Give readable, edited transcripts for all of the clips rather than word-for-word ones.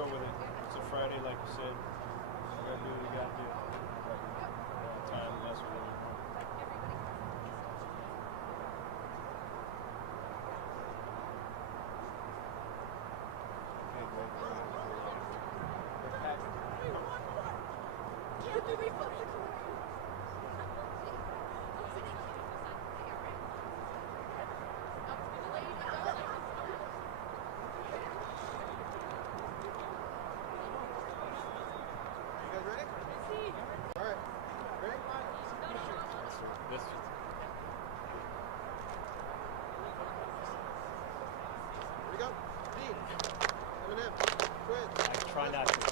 go with it. It's a Friday, like you said. You gotta do what you gotta do. Time less with it. Try not to keep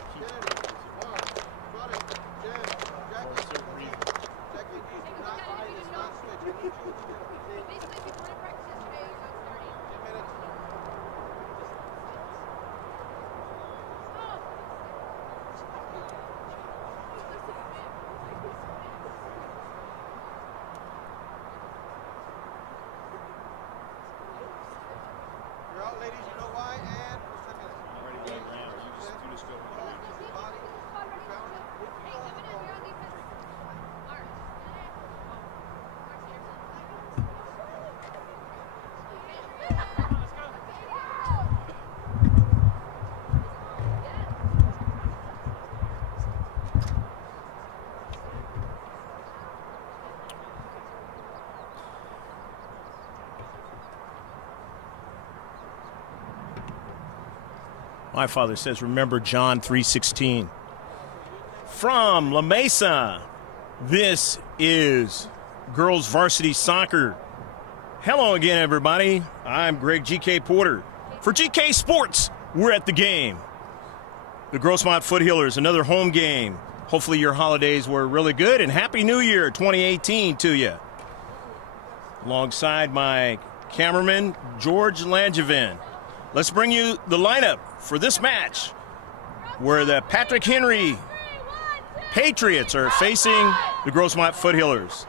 You're out, ladies. You know why? And for 10 minutes. Already went round. You just do this go. My father says, remember John 3:16. From La Mesa, this is girls varsity soccer. Hello again, everybody. I'm Greg GK Porter. For GK Sports, we're at the game. The Grossmont Foothillers, another home game. Hopefully your holidays were really good, and Happy New Year 2018 to you. Alongside my cameraman, George Langevin. Let's bring you the lineup for this match, where the Patrick Henry Patriots are facing the Grossmont Foothillers.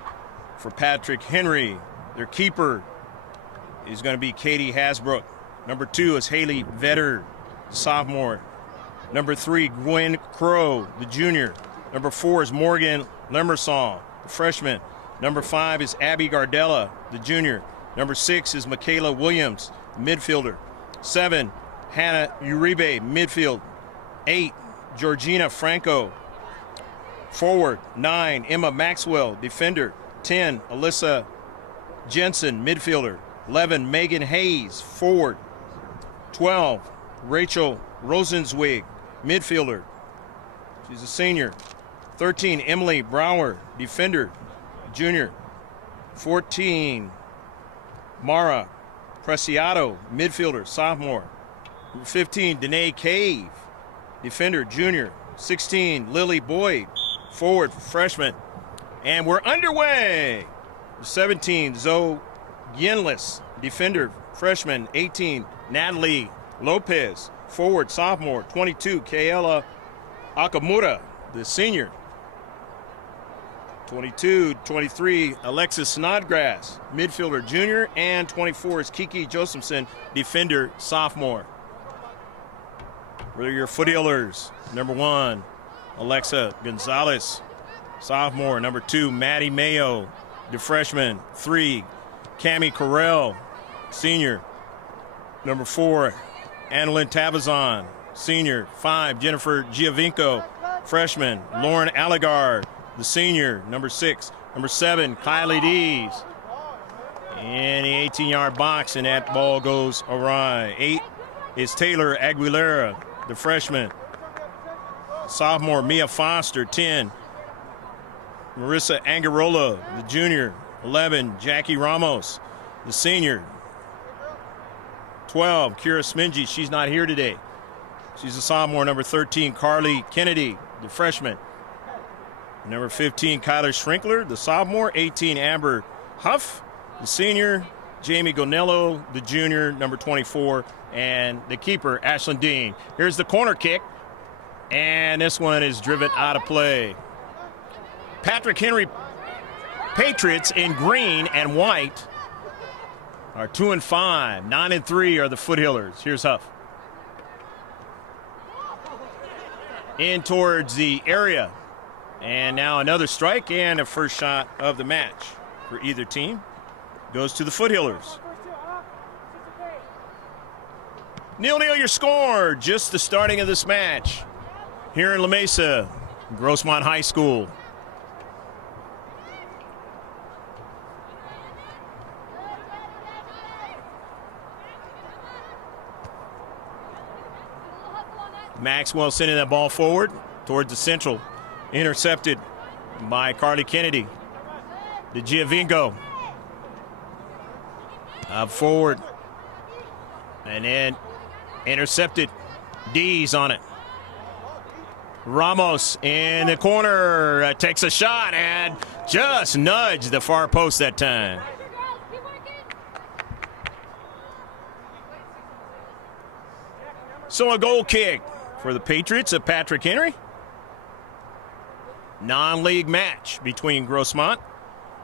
For Patrick Henry, their keeper is going to be Katie Hasbrook. Number 2 is Haley Vetter, sophomore. Number 3, Gwen Crow, the junior. Number 4 is Morgan Lemersall, the freshman. Number 5 is Abby Gardella, the junior. Number 6 is Michaela Williams, midfielder. 7, Hannah Uribe, midfield. 8, Georgina Franco, forward. 9, Emma Maxwell, defender. 10, Alyssa Jensen, midfielder. 11, Megan Hayes, forward. 12, Rachel Rosenzweig, midfielder. She's a senior. 13, Emily Brower, defender, junior. 14, Mara Preciado, midfielder, sophomore. 15, Danae Cave, defender, junior. 16, Lily Boyd, forward, freshman. And we're underway. 17, Zoe Ginless, defender, freshman. 18, Natalie Lopez, forward, sophomore. 22, Kayla Akamura, the senior. 22, 23, Alexis Snodgrass, midfielder, junior. And 24 is Kiki Josephson, defender, sophomore. For your Foothillers, number 1, Alexa Gonzalez, sophomore. Number 2, Maddie Mayo, the freshman. 3, Cami Carell, senior. Number 4, Annalyn Tavazon, senior. 5, Jennifer Giovinco, freshman. Lauren Allegar, the senior. Number 6. Number 7, Kylie Dees. In the 18-yard box, and that ball goes awry. 8 is Taylor Aguilera, the freshman. Sophomore, Mia Foster. 10, Marissa Angarola, the junior. 11, Jackie Ramos, the senior. 12, Kira Smingy. She's not here today. She's a sophomore. Number 13, Carly Kennedy, the freshman. Number 15, Kyler Schrinkler, the sophomore. 18, Amber Huff, the senior. Jamie Gonello, the junior. Number 24, and the keeper, Ashlyn Dean. Here's the corner kick, and this one is driven out of play. Patrick Henry Patriots in green and white are 2-5. 9-3 are the Foothillers. Here's Huff. in towards the area. And now another strike and a first shot of the match for either team goes to the Foothillers. 0-0 your score. Just the starting of this match here in La Mesa, Grossmont High School. Maxwell sending that ball forward towards the central. Intercepted by Carly Kennedy. To Giovinco. Up forward. And then intercepted. D's on it. Ramos in the corner. Takes a shot and just nudged the far post that time. So a goal kick for the Patriots of Patrick Henry. Non-league match between Grossmont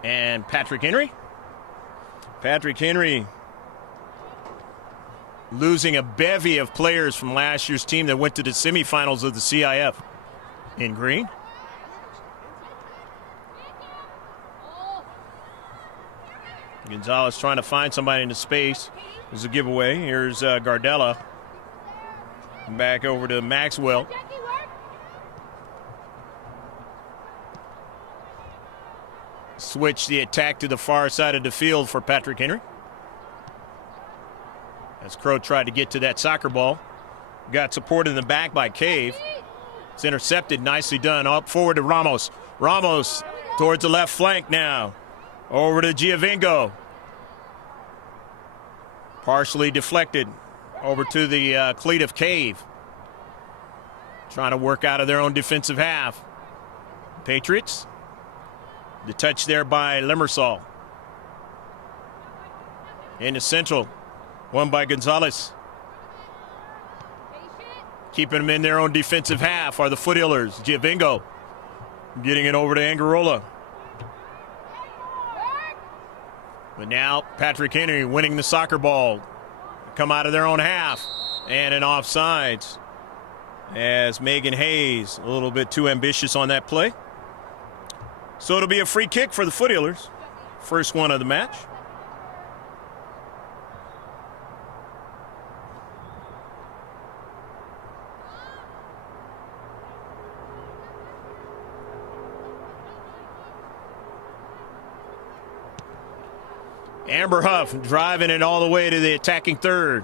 and Patrick Henry. Patrick Henry losing a bevy of players from last year's team that went to the semifinals of the C.I.F. in green. Gonzalez trying to find somebody in the space. There's a giveaway. Here's Gardella. Back over to Maxwell. Switch the attack to the far side of the field for Patrick Henry. As Crow tried to get to that soccer ball. Got support in the back by Cave. It's intercepted, nicely done. Up forward to Ramos. Ramos towards the left flank now. Over to Giovinco. Partially deflected over to the cleat of Cave. Trying to work out of their own defensive half. Patriots. The touch there by Limersall. In the central. Won by Gonzalez. Keeping them in their own defensive half are the Foothillers. Giovinco getting it over to Angarola. But now Patrick Henry winning the soccer ball. Come out of their own half. And an offsides. As Megan Hayes a little bit too ambitious on that play. So it'll be a free kick for the Foothillers. First one of the match. Amber Huff driving it all the way to the attacking third.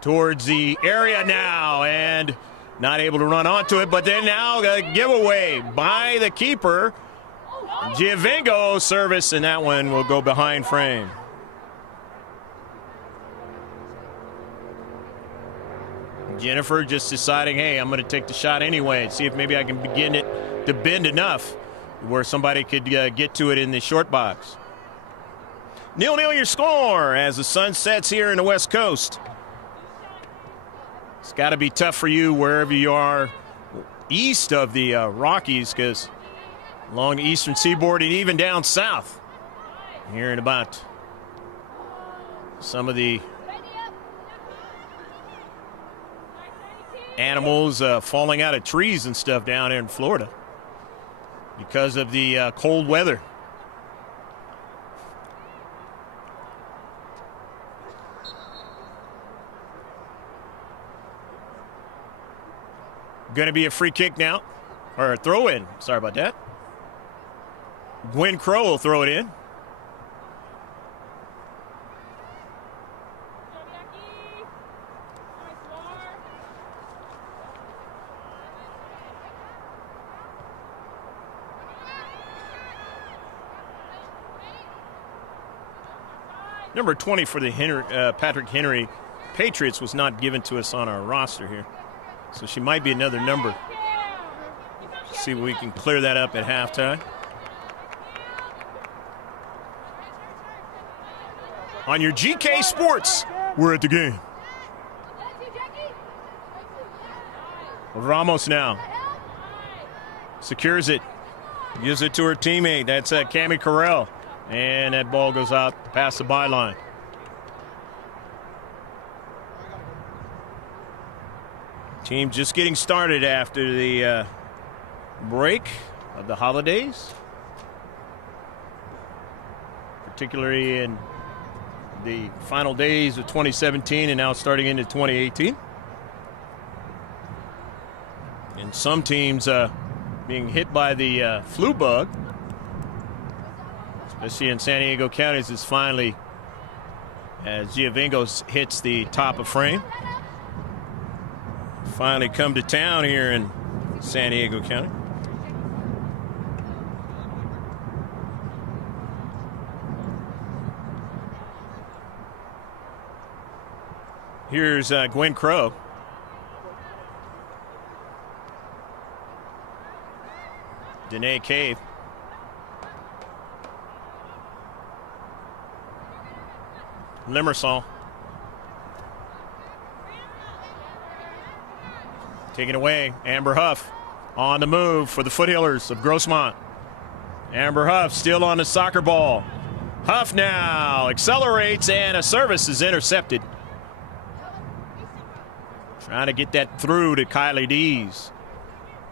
Towards the area now and not able to run onto it, but then now a giveaway by the keeper. Giovinco service, and that one will go behind frame. Jennifer just deciding, hey, I'm going to take the shot anyway and see if maybe I can begin it to bend enough where somebody could get to it in the short box. 0-0 your score as the sun sets here in the West Coast. It's got to be tough for you wherever you are east of the Rockies, because along the eastern seaboard and even down south, hearing about some of the animals falling out of trees and stuff down there in Florida because of the cold weather. Going to be a free kick now, or a throw in. Sorry about that. Gwen Crow will throw it in. Number 20 for the Patrick Henry Patriots was not given to us on our roster here. So she might be another number. See if we can clear that up at halftime. On your GK Sports, we're at the game. Ramos now. Secures it. Gives it to her teammate. That's Cammie Carell. And that ball goes out past the byline. Team just getting started after the break of the holidays, particularly in the final days of 2017 and now starting into 2018. And some teams being hit by the flu bug, especially in San Diego counties, is finally as Giovinco hits the top of frame. Finally come to town here in San Diego County. Here's Gwen Crow. Danae Cave. Limersall. Taken away. Amber Huff on the move for the Foothillers of Grossmont. Amber Huff still on the soccer ball. Huff now accelerates and a service is intercepted. Trying to get that through to Kylie Dees.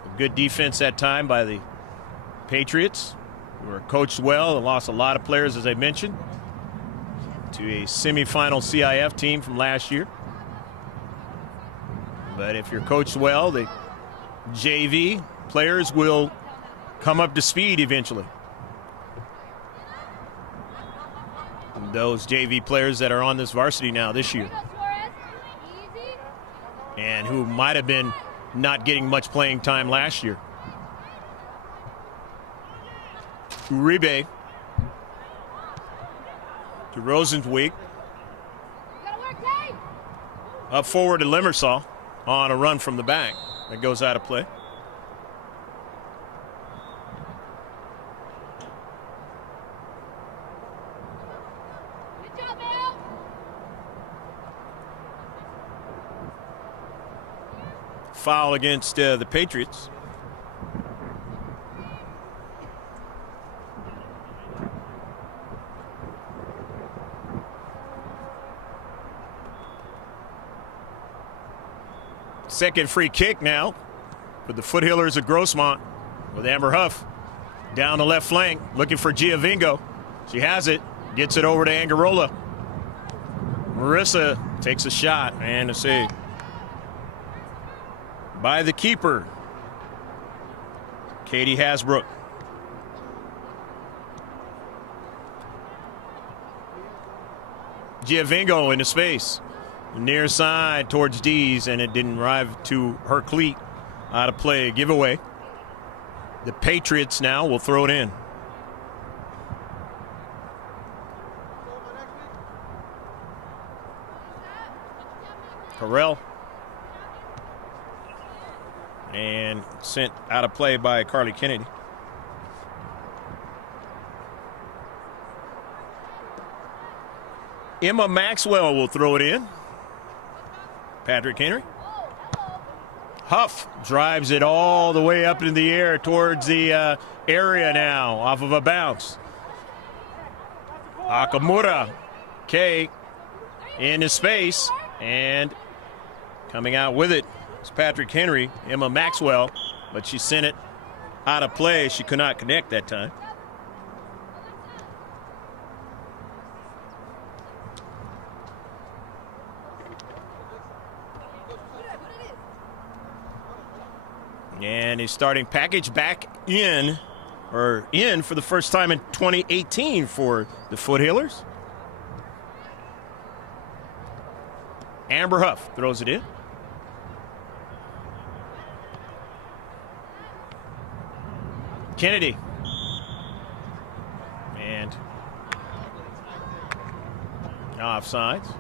A good defense that time by the Patriots, who are coached well and lost a lot of players, as I mentioned, to a semifinal C.I.F team from last year. But if you're coached well, the JV players will come up to speed eventually. And those JV players that are on this varsity now this year, and who might have been not getting much playing time last year. Uribe to Rosenzweig. Up forward to Limersall on a run from the back. That goes out of play. Foul against the Patriots. Second free kick now for the Foothillers of Grossmont with Amber Huff down the left flank looking for Giovinco. She has it, gets it over to Angarola. Marissa takes a shot and a save by the keeper, Katie Hasbrook. Giovinco into space. Near side towards Dees, and it didn't arrive to her cleat. Out of play, giveaway. The Patriots now will throw it in. Carell. And sent out of play by Carly Kennedy. Emma Maxwell will throw it in. Patrick Henry. Huff drives it all the way up in the air towards the area now off of a bounce. Akamura K into space and coming out with it is Patrick Henry, Emma Maxwell, but she sent it out of play. She could not connect that time. And he's starting package back in, or in for the first time in 2018 for the Foothillers. Amber Huff throws it in. Kennedy. And offsides.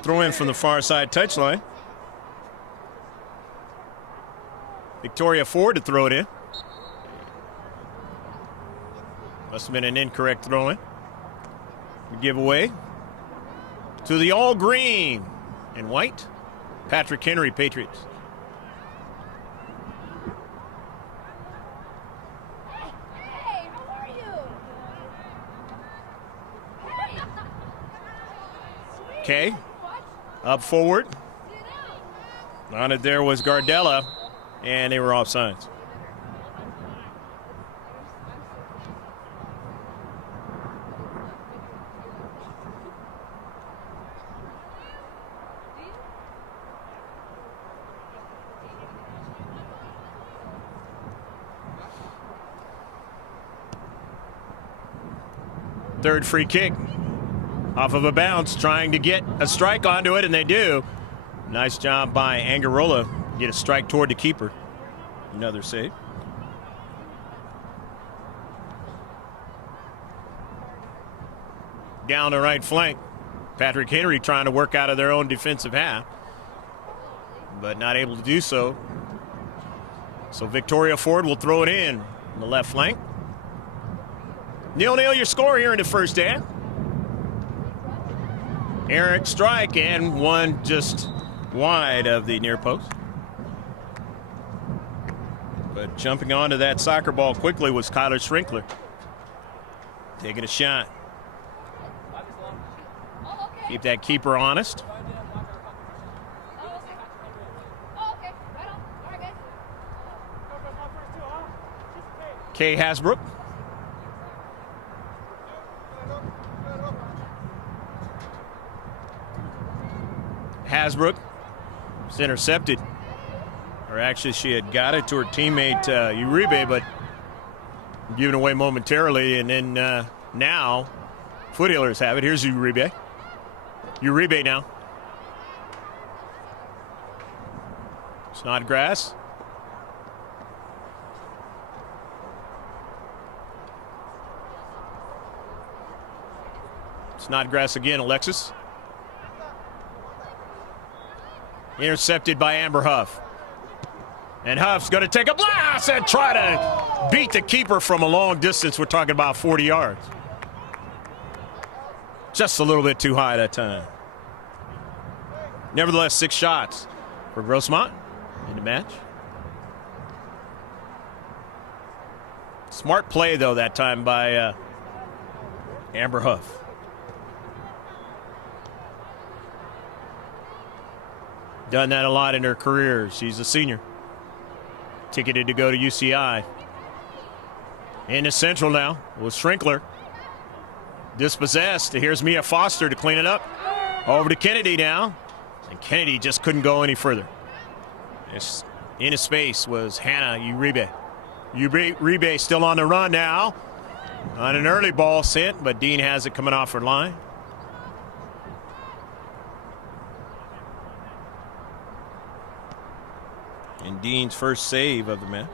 Throw in from the far side touchline. Victoria Ford to throw it in. Must have been an incorrect throw in. Giveaway to the all green and white Patrick Henry, Patriots. Hey, how are you? Okay, up forward. On it there was Gardella, and they were offsides. Third free kick off of a bounce, trying to get a strike onto it, and they do. Nice job by Angarola. Get a strike toward the keeper. Another save. Down the right flank. Patrick Henry trying to work out of their own defensive half, but not able to do so. So Victoria Ford will throw it in on the left flank. 0-0 your score here in the first half. Eric strike and one just wide of the near post. But jumping onto that soccer ball quickly was Kyler Schrinkler. Taking a shot. Keep that keeper honest. Kay Hasbrook. Hasbrook was intercepted. Or actually, she had got it to her teammate Uribe, but given away momentarily. And then now, Foothillers have it. Here's Uribe. Uribe now. Snodgrass. Snodgrass again, Alexis. Intercepted by Amber Huff. And Huff's going to take a blast and try to beat the keeper from a long distance. We're talking about 40 yards. Just a little bit too high that time. Nevertheless, 6 shots for Grossmont in the match. Smart play, though, that time by Amber Huff. Done that a lot in her career. She's a senior. Ticketed to go to UCI. Into Central now with Schrinkler. Dispossessed. Here's Mia Foster to clean it up. Over to Kennedy now. And Kennedy just couldn't go any further. Into space was Hannah Uribe. Uribe still on the run now. On an early ball sent, but Dean has it coming off her line. And Dean's first save of the match.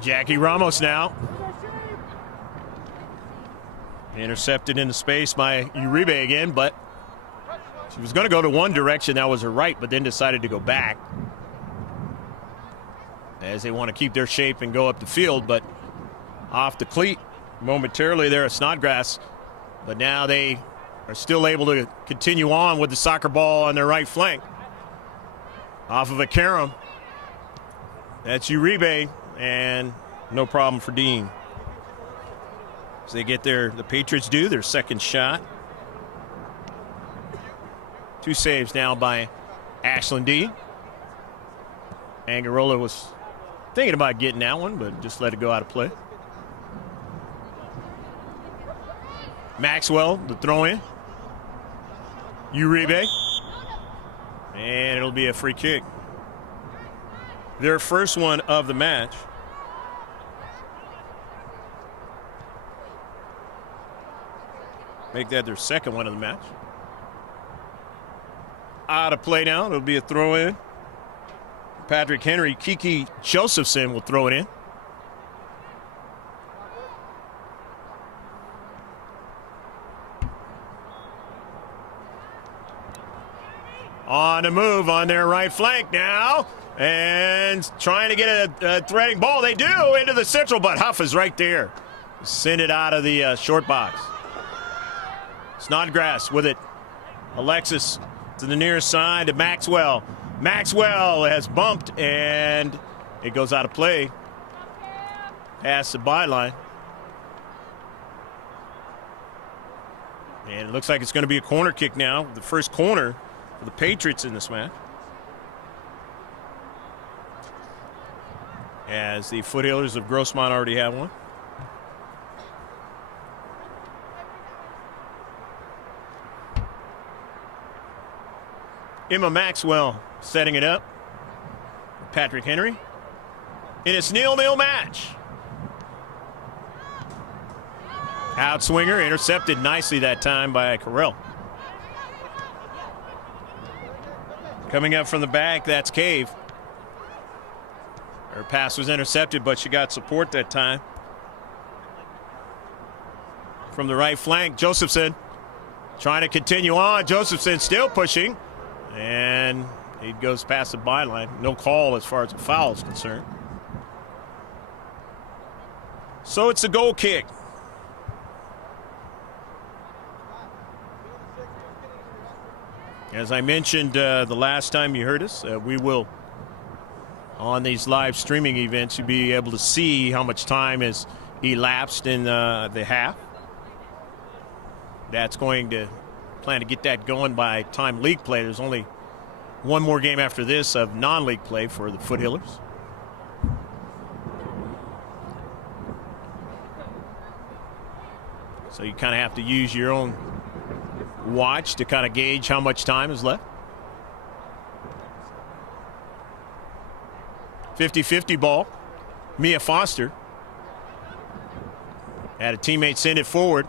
Jackie Ramos now. Intercepted into space by Uribe again, but she was going to go to one direction, that was her right, but then decided to go back. As they want to keep their shape and go up the field, but off the cleat momentarily there at Snodgrass. But now they are still able to continue on with the soccer ball on their right flank. Off of a Karam. That's Uribe, and no problem for Dean. As they get the Patriots do their second shot. 2 saves now by Ashlyn Dean. Angarola was thinking about getting that one, but just let it go out of play. Maxwell, the throw in. Uribe. And it'll be a free kick. Their first one of the match. Make that their second one of the match. Out of play now. It'll be a throw in. Patrick Henry. Kiki Josephson will throw it in. On the move on their right flank now. And trying to get a threading ball. They do into the central, but Huff is right there. Send it out of the short box. Snodgrass with it. Alexis to the near side to Maxwell. Maxwell has bumped, and it goes out of play. Past the byline. And it looks like it's going to be a corner kick now. The first corner for the Patriots in this match. As the Foothillers of Grossmont already have one. Emma Maxwell setting it up. Patrick Henry. And it's 0-0 match. Outswinger intercepted nicely that time by Carell. Coming up from the back, that's Cave. Her pass was intercepted, but she got support that time. From the right flank, Josephson trying to continue on. Josephson still pushing. And he goes past the byline. No call as far as the foul is concerned. So it's a goal kick. As I mentioned the last time you heard us, we will, on these live streaming events, you'll be able to see how much time has elapsed in the half. That's going to plan to get that going by time league play. There's only one more game after this of non-league play for the Foothillers. So you kind of have to use your own watch to kind of gauge how much time is left. 50-50 ball. Mia Foster had a teammate send it forward.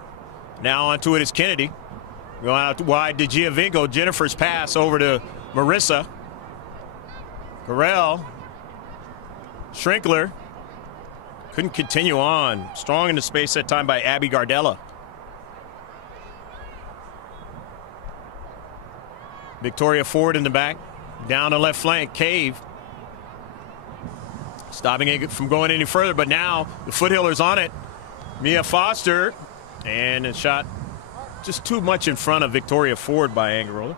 Now onto it is Kennedy. Going out wide to Giovinco. Jennifer's pass over to Marissa. Carell. Schrinkler. Couldn't continue on. Strong into space that time by Abby Gardella. Victoria Ford in the back. Down the left flank. Cave. Stopping it from going any further, but now the Foothillers on it. Mia Foster. And a shot just too much in front of Victoria Ford by Angarola.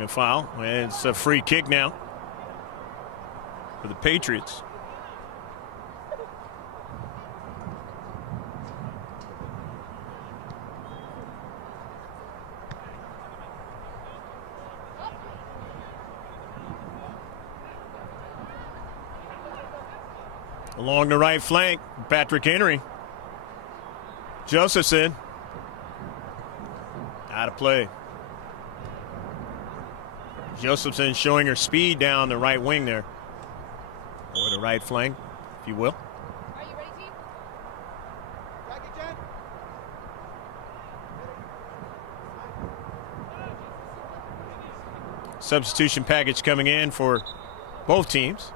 A foul. It's a free kick now for the Patriots. Along the right flank, Patrick Henry. Josephson. Out of play. Josephson showing her speed down the right wing there. Or the right flank, if you will. Are you ready, team? Back it, Jen. Substitution package coming in for both teams.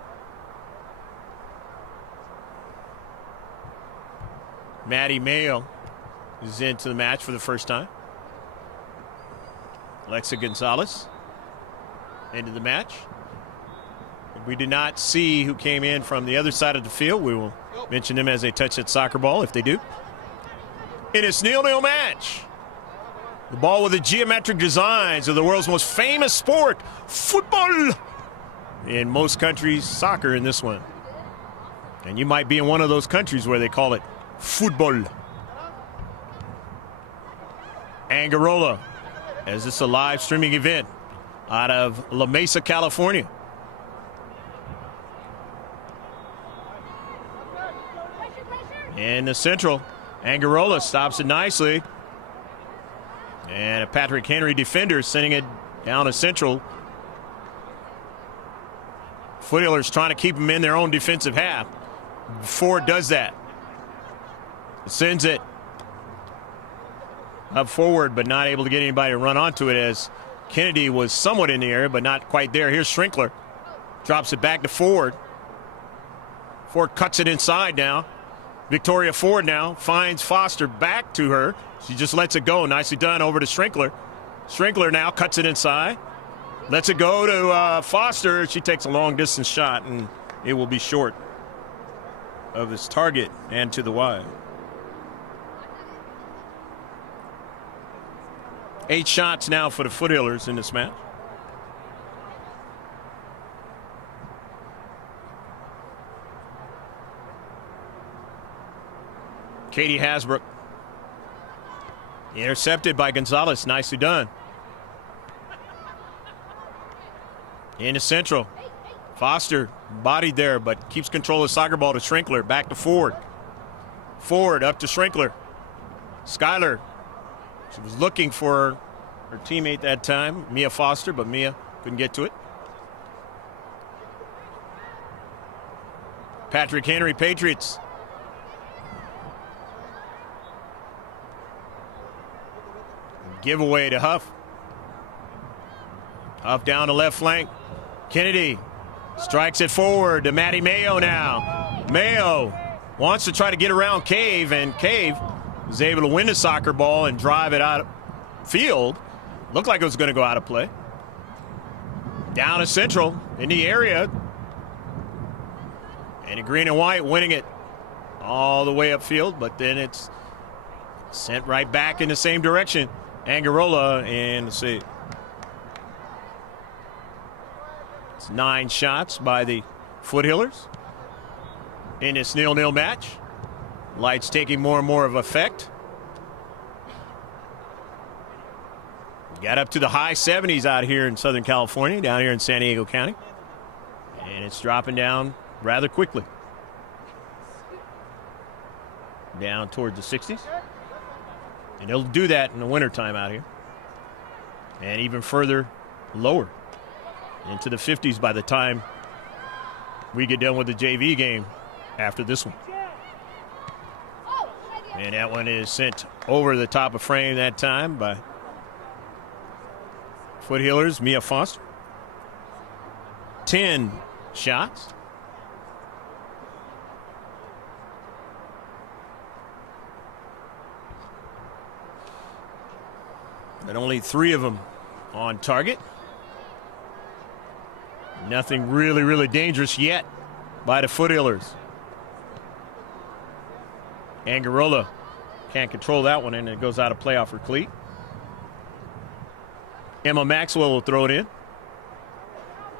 Maddie Mayo is into the match for the first time. Alexa Gonzalez into the match. We did not see who came in from the other side of the field. We will mention them as they touch that soccer ball if they do. It is 0-0 match. The ball with the geometric designs of the world's most famous sport, football. In most countries, soccer in this one. And you might be in one of those countries where they call it football. Angarola, as this is a live streaming event out of La Mesa, California. In the central, Angarola stops it nicely. And a Patrick Henry defender sending it down the central. Foothillers trying to keep them in their own defensive half. Ford does that. Sends it up forward, but not able to get anybody to run onto it as Kennedy was somewhat in the area, but not quite there. Here's Schrinkler. Drops it back to Ford. Ford cuts it inside now. Victoria Ford now finds Foster back to her. She just lets it go. Nicely done over to Schrinkler. Schrinkler now cuts it inside. Lets it go to Foster. She takes a long distance shot, and it will be short of its target and to the wide. 8 shots now for the Foothillers in this match. Katie Hasbrook. Intercepted by Gonzalez. Nicely done. Into central. Foster bodied there, but keeps control of the soccer ball to Schrinkler. Back to Ford. Ford up to Schrinkler. Skyler. She was looking for her teammate that time, Mia Foster, but Mia couldn't get to it. Patrick Henry, Patriots. Giveaway to Huff. Huff down the left flank. Kennedy strikes it forward to Maddie Mayo now. Mayo wants to try to get around Cave, and Cave was able to win the soccer ball and drive it out of field. Looked like it was going to go out of play. Down to Central in the area. And the green and white winning it all the way upfield, but then it's sent right back in the same direction. Angarola, and let's see. It's 9 shots by the Foothillers in this 0-0 match. Lights taking more and more of effect. Got up to the high 70s out here in Southern California, down here in San Diego County. And it's dropping down rather quickly. Down towards the 60s. And it'll do that in the wintertime out here. And even further lower into the 50s by the time we get done with the JV game after this one. And that one is sent over the top of frame that time by Foothillers, Mia Foster. 10 shots. But only 3 of them on target. Nothing really, really dangerous yet by the Foothillers. Angarola can't control that one, and it goes out of play off her cleat. Emma Maxwell will throw it in.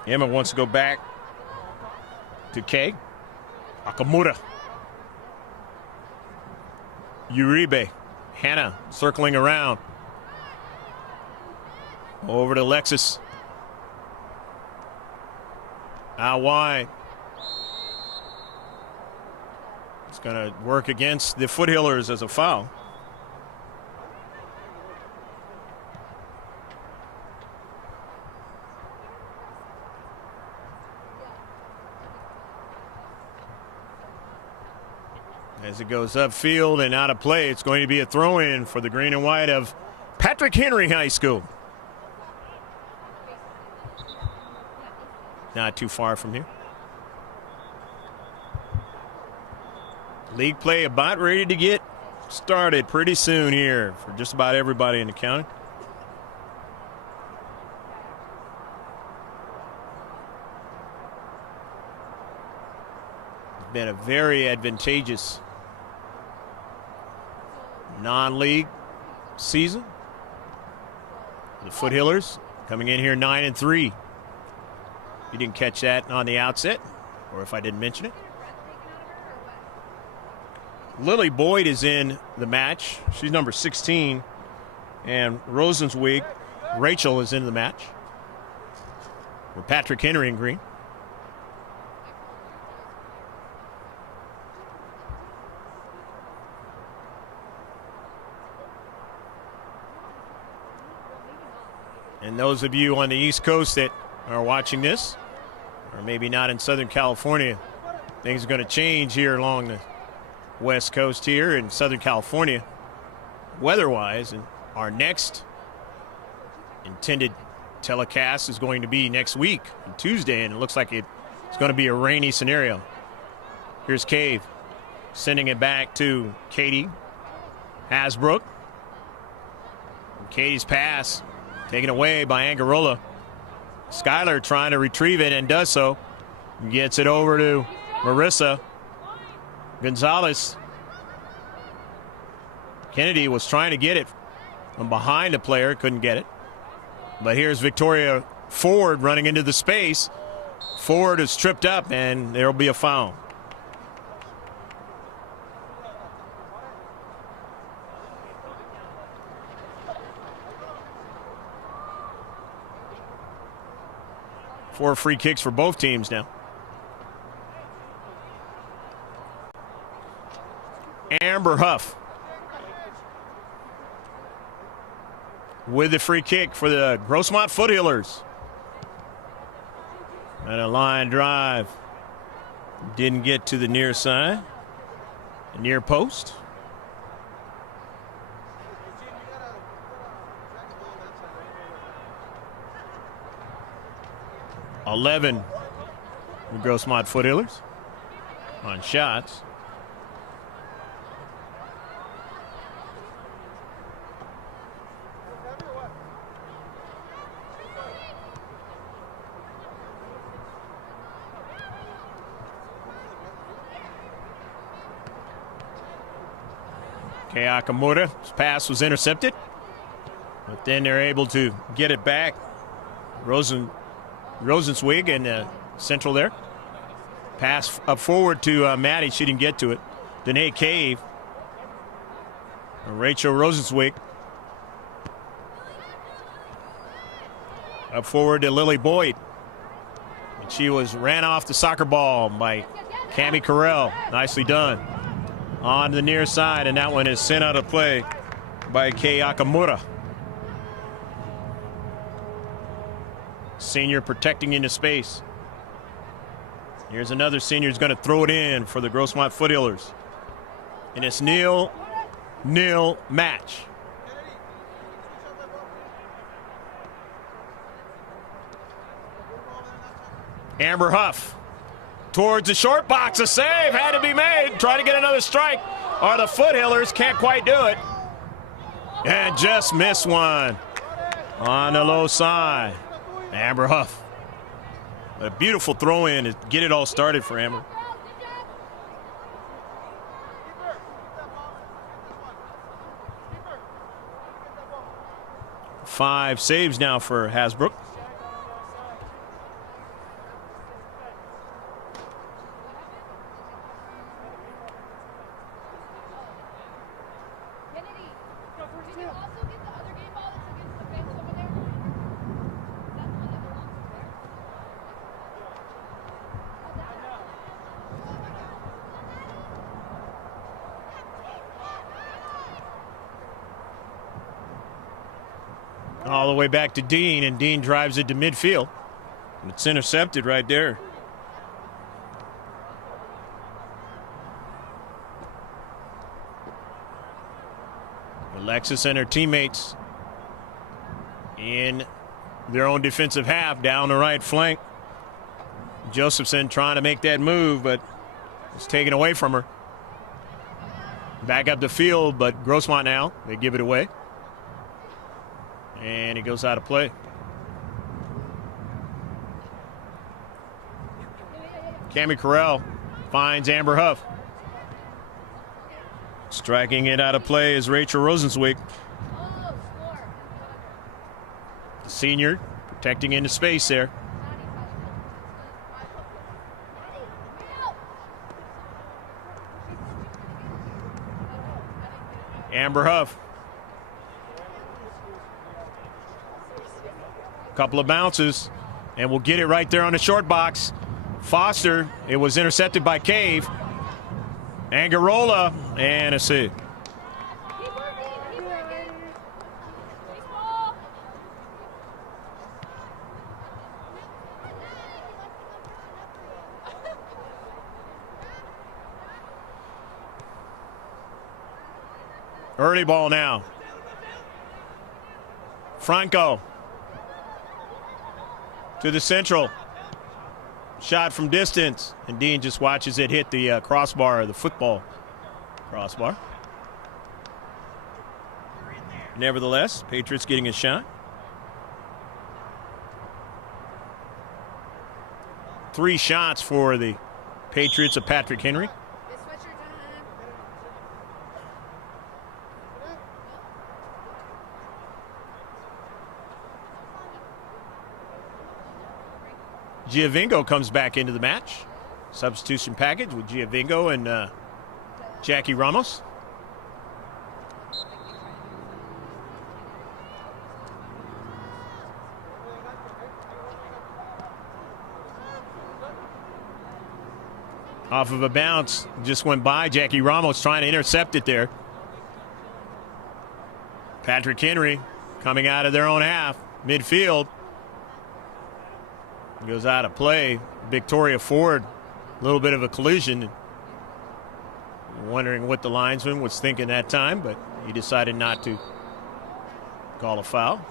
Emma wants to go back to Kay. Akamura. Uribe. Hannah circling around. Over to Lexus. Out wide. It's going to work against the Foothillers as a foul. As it goes upfield and out of play, it's going to be a throw-in for the green and white of Patrick Henry High School. Not too far from here. League play about ready to get started pretty soon here for just about everybody in the county. It's been a very advantageous non-league season. The Foothillers coming in here 9-3. You didn't catch that on the outset, or if I didn't mention it. Lily Boyd is in the match. She's number 16. And Rosenzweig, Rachel, is in the match. For Patrick Henry in green. And those of you on the East Coast that are watching this, or maybe not in Southern California, things are going to change here along the West Coast here in Southern California, weather-wise. And our next intended telecast is going to be next week, on Tuesday, and it looks like it's going to be a rainy scenario. Here's Cave sending it back to Katie Hasbrook. And Katie's pass taken away by Angarola. Skyler trying to retrieve it and does so. Gets it over to Marissa Gonzalez. Kennedy was trying to get it from behind a player, couldn't get it. But here's Victoria Ford running into the space. Ford is tripped up, and there will be a foul. Four free kicks for both teams now. Amber Huff with the free kick for the Grossmont Foothillers. And a line drive. Didn't get to the near side. The near post. $11 the Grossmont Foothillers on shots. Kei Akamura's pass was intercepted, but then they're able to get it back. Rosenzweig in central there. Pass up forward to Maddie. She didn't get to it. Danae Cave. Rachel Rosenzweig. Up forward to Lily Boyd. And she was ran off the soccer ball by Cammie Carell. Nicely done. On the near side, and that one is sent out of play by Kei Akamura. Senior protecting into space. Here's another senior who's going to throw it in for the Grossmont Foothillers. And it's 0-0 match. Amber Huff towards the short box. A save had to be made. Try to get another strike. Or the Foothillers can't quite do it. And just missed one on the low side. Amber Huff. A beautiful throw in to get it all started for Amber. Five saves now for Hasbrook. All the way back to Dean, and Dean drives it to midfield. It's intercepted right there. Alexis and her teammates in their own defensive half down the right flank. Josephson trying to make that move, but it's taken away from her. Back up the field, but Grossmont now, they give it away. And it goes out of play. Cammie Carell finds Amber Huff. Striking it out of play is Rachel Rosenzweig. The senior protecting into space there. Amber Huff. Couple of bounces, and we'll get it right there on the short box. Foster, it was intercepted by Cave. Angarola, and a save. Early ball now. Franco to the central. Shot from distance, and Dean just watches it hit the crossbar, the football crossbar. Nevertheless, Patriots getting a shot. 3 shots for the Patriots of Patrick Henry. Giovinco comes back into the match. Substitution package with Giovinco and Jackie Ramos. Off of a bounce, just went by. Jackie Ramos trying to intercept it there. Patrick Henry coming out of their own half, midfield. Goes out of play. Victoria Ford, a little bit of a collision. Wondering what the linesman was thinking that time, but he decided not to call a foul.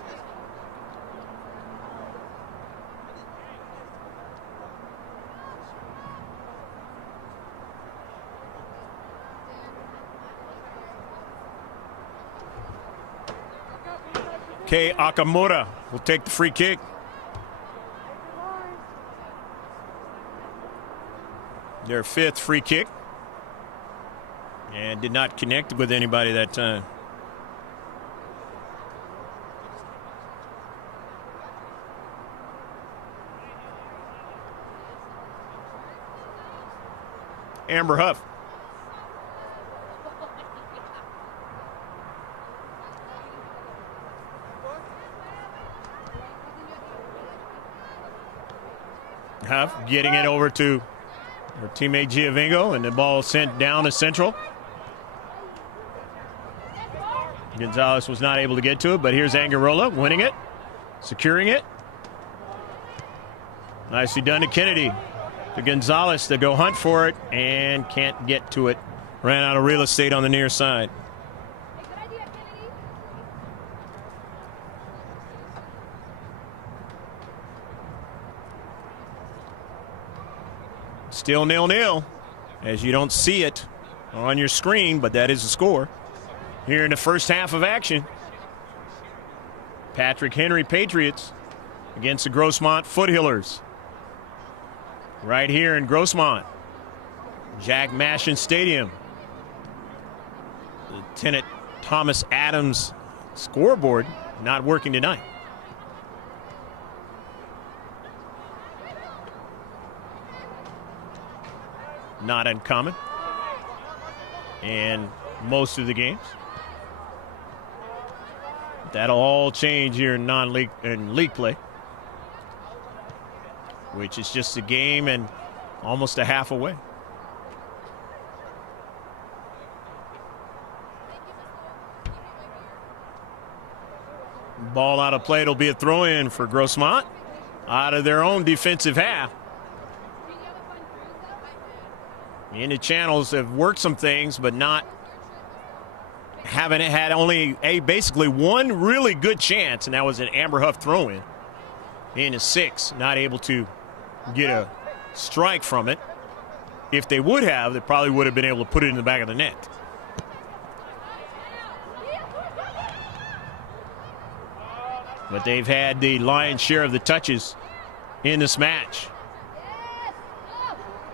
Kei Akamura will take the free kick. Their 5th free kick. And did not connect with anybody that time. Amber Huff. Huff getting it over to her teammate Giovinco, and the ball sent down to central. Gonzalez was not able to get to it, but here's Angarola winning it, securing it. Nicely done to Kennedy. To Gonzalez to go hunt for it and can't get to it. Ran out of real estate on the near side. Still 0-0, as you don't see it on your screen, but that is the score. Here in the first half of action, Patrick Henry Patriots against the Grossmont Foothillers. Right here in Grossmont, Jack Mashin Stadium. Lieutenant Thomas Adams scoreboard not working tonight. Not uncommon in most of the games. That'll all change here in non-league and league play, which is just a game and almost a half away. Ball out of play. It'll be a throw-in for Grossmont out of their own defensive half. In the channels have worked some things, but not having had only basically one really good chance, and that was an Amber Huff throw-in in the 6. Not able to get a strike from it. If they would have, they probably would have been able to put it in the back of the net. But they've had the lion's share of the touches in this match.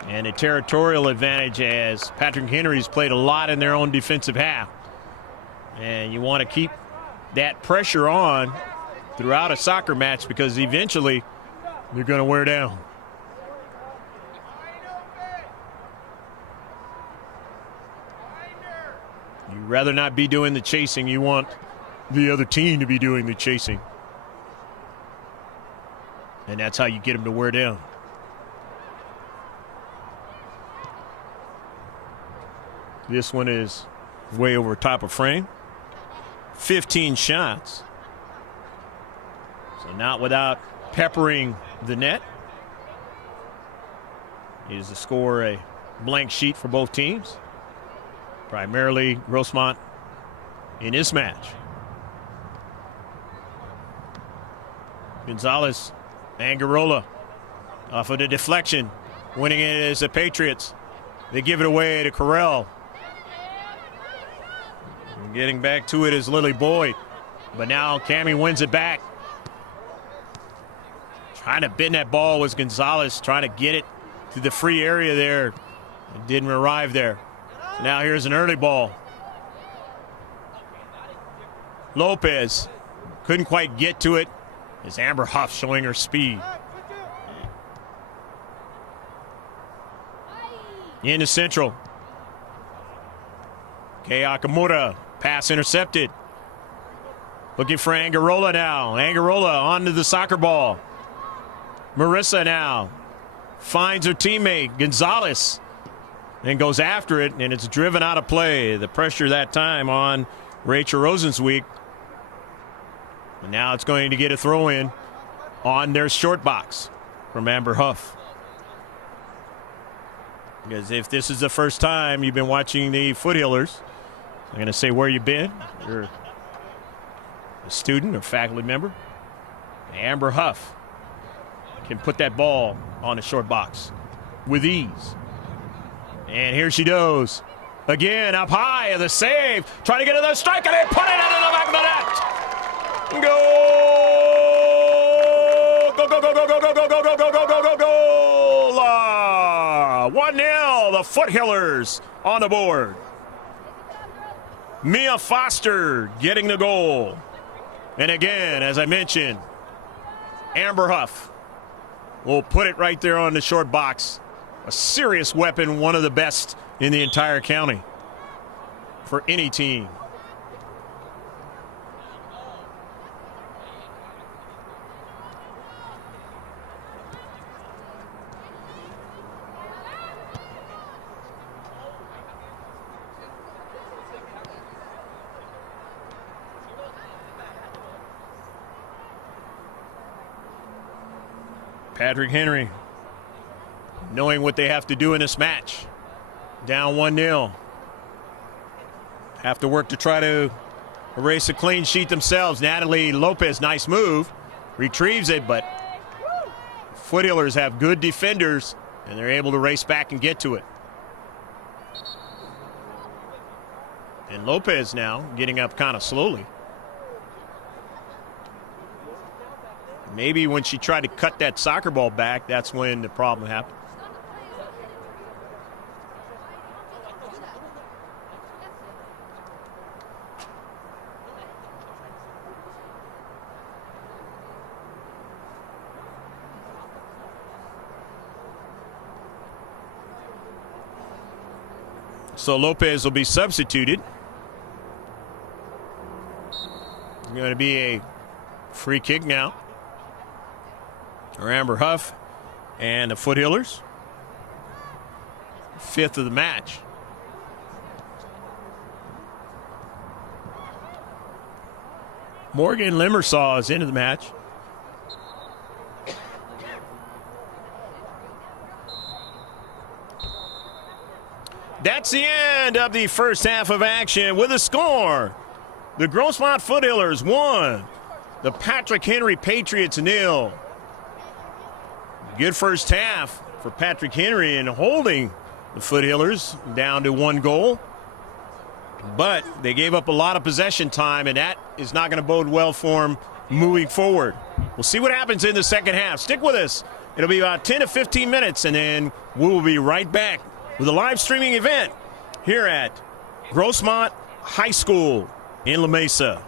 And a territorial advantage, as Patrick Henry's played a lot in their own defensive half. And you want to keep that pressure on throughout a soccer match, because eventually you're going to wear down. You'd rather not be doing the chasing. You want the other team to be doing the chasing. And that's how you get them to wear down. This one is way over top of frame. 15 shots. So not without peppering the net. Is the score a blank sheet for both teams? Primarily Grossmont in this match. Gonzalez Angarola off of the deflection. Winning it is the Patriots. They give it away to Correll. And getting back to it is Lily Boyd. But now Cammie wins it back. Trying to bend that ball was Gonzalez, trying to get it to the free area there. It didn't arrive there. So now here's an early ball. Lopez couldn't quite get to it. As Amber Huff showing her speed. Into Central. Kei Akamura, pass intercepted. Looking for Angarola now. Angarola onto the soccer ball. Marissa now finds her teammate, Gonzalez, and goes after it, and it's driven out of play. The pressure that time on Rachel Rosenzweig. And now it's going to get a throw in on their short box from Amber Huff. Because if this is the first time you've been watching the Foothillers, I'm going to say where you've been. You're a student or faculty member. Amber Huff can put that ball on the short box with ease. And here she goes. Again, up high, the save. Trying to get to the strike, and they put it into the back of the net. Go! Go, go, go, go, go, go, go, go, go, go, go, go, go, go! 1-0, the Foothillers on the board. Mia Foster getting the goal. And again, as I mentioned, Amber Huff will put it right there on the short box. A serious weapon, one of the best in the entire county for any team. Patrick Henry, knowing what they have to do in this match. Down 1-0. Have to work to try to erase a clean sheet themselves. Natalie Lopez, nice move. Retrieves it, but Foothillers have good defenders, and they're able to race back and get to it. And Lopez now getting up kind of slowly. Maybe when she tried to cut that soccer ball back, that's when the problem happened. So Lopez will be substituted. It's going to be a free kick now. Or Amber Huff and the Foothillers. 5th of the match. Morgan Limersaw is into the match. That's the end of the first half of action with a score. The Grossmont Foothillers 1. The Patrick Henry Patriots 0. Good first half for Patrick Henry in holding the Foothillers down to 1 goal. But they gave up a lot of possession time, and that is not going to bode well for them moving forward. We'll see what happens in the second half. Stick with us. It'll be about 10 to 15 minutes, and then we will be right back with a live streaming event here at Grossmont High School in La Mesa.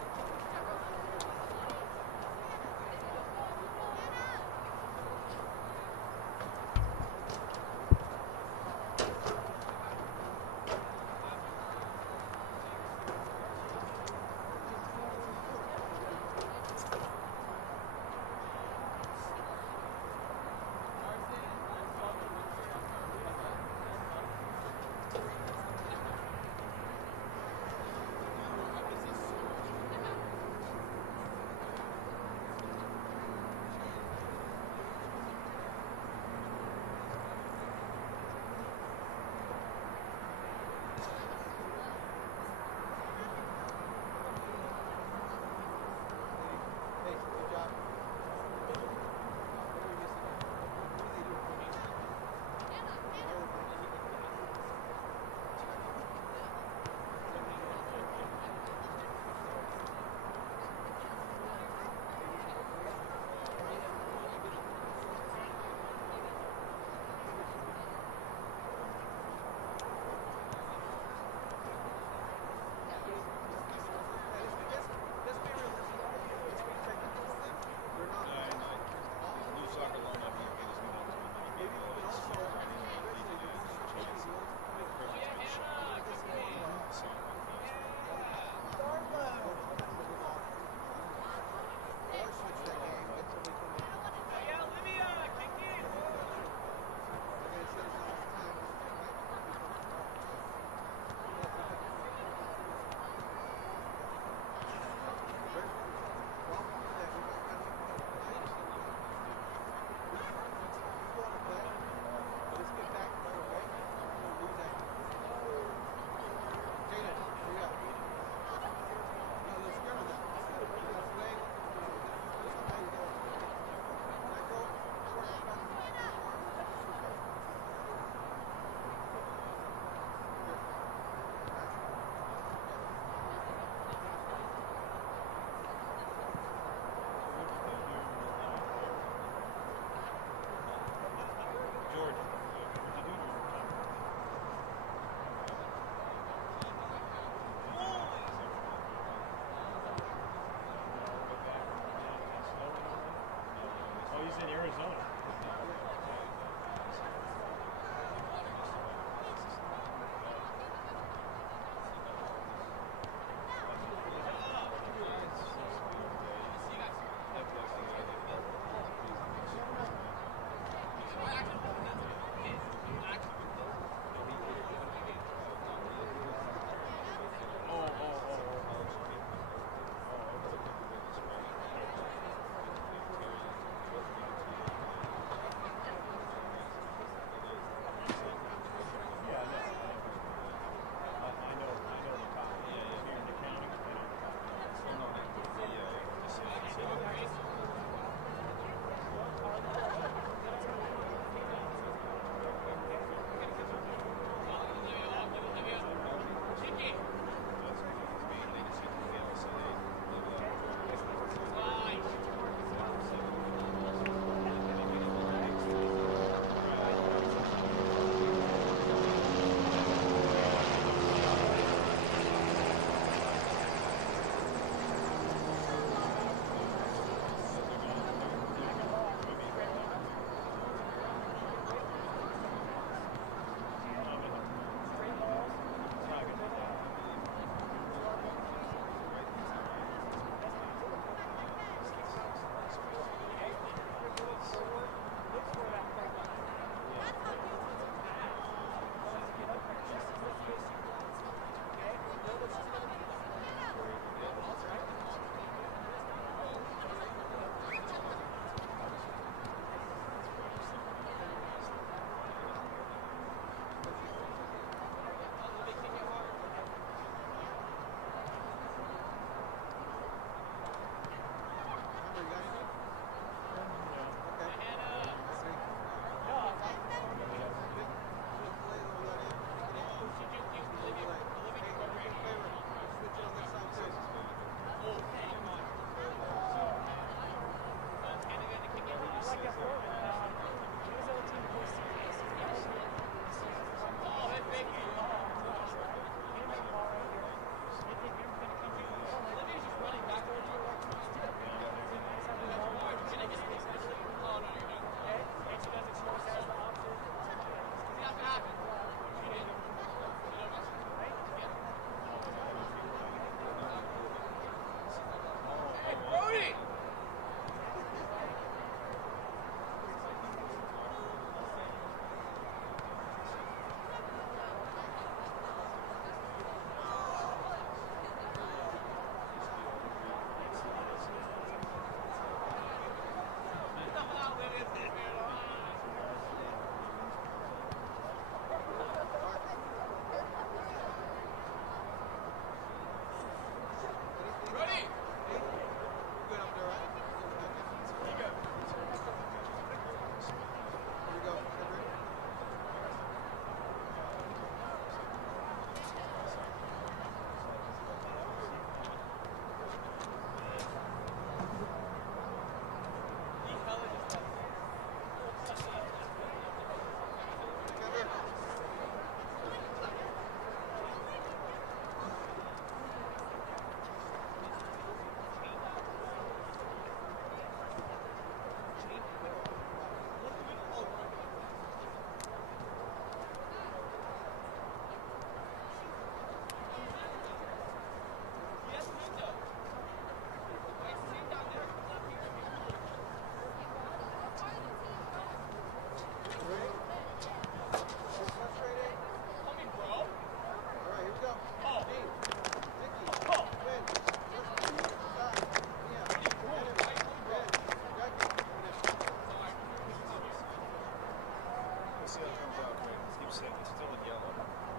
said it's still in yellow.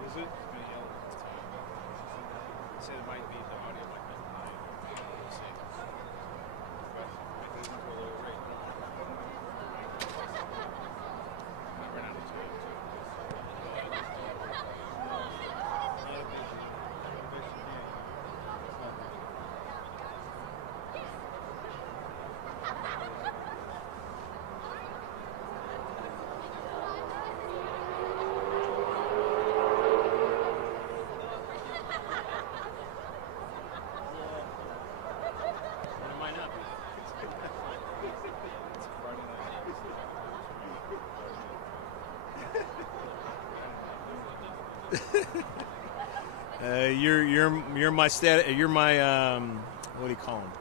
Is it? It's been yellow all the time. It said it might be the audio might be high. We'll see. But I think it's a little rate. I ran out of time too. You're my what do you call him?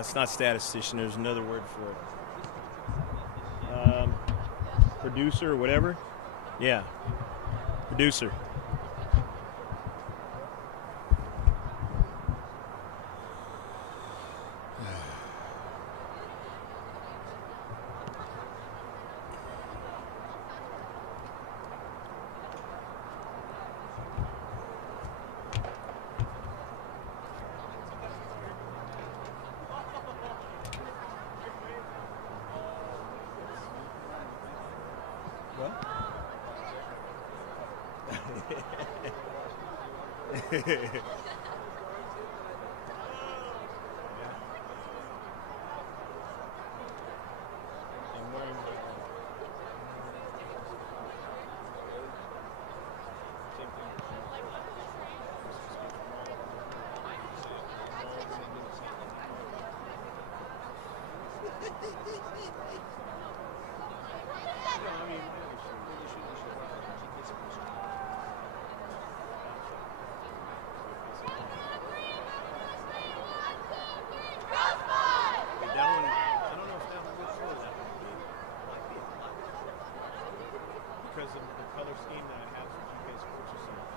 It's not statistician. There's another word for it. Producer or whatever. Yeah, producer. Because of the color scheme that I have for GK Sports or something.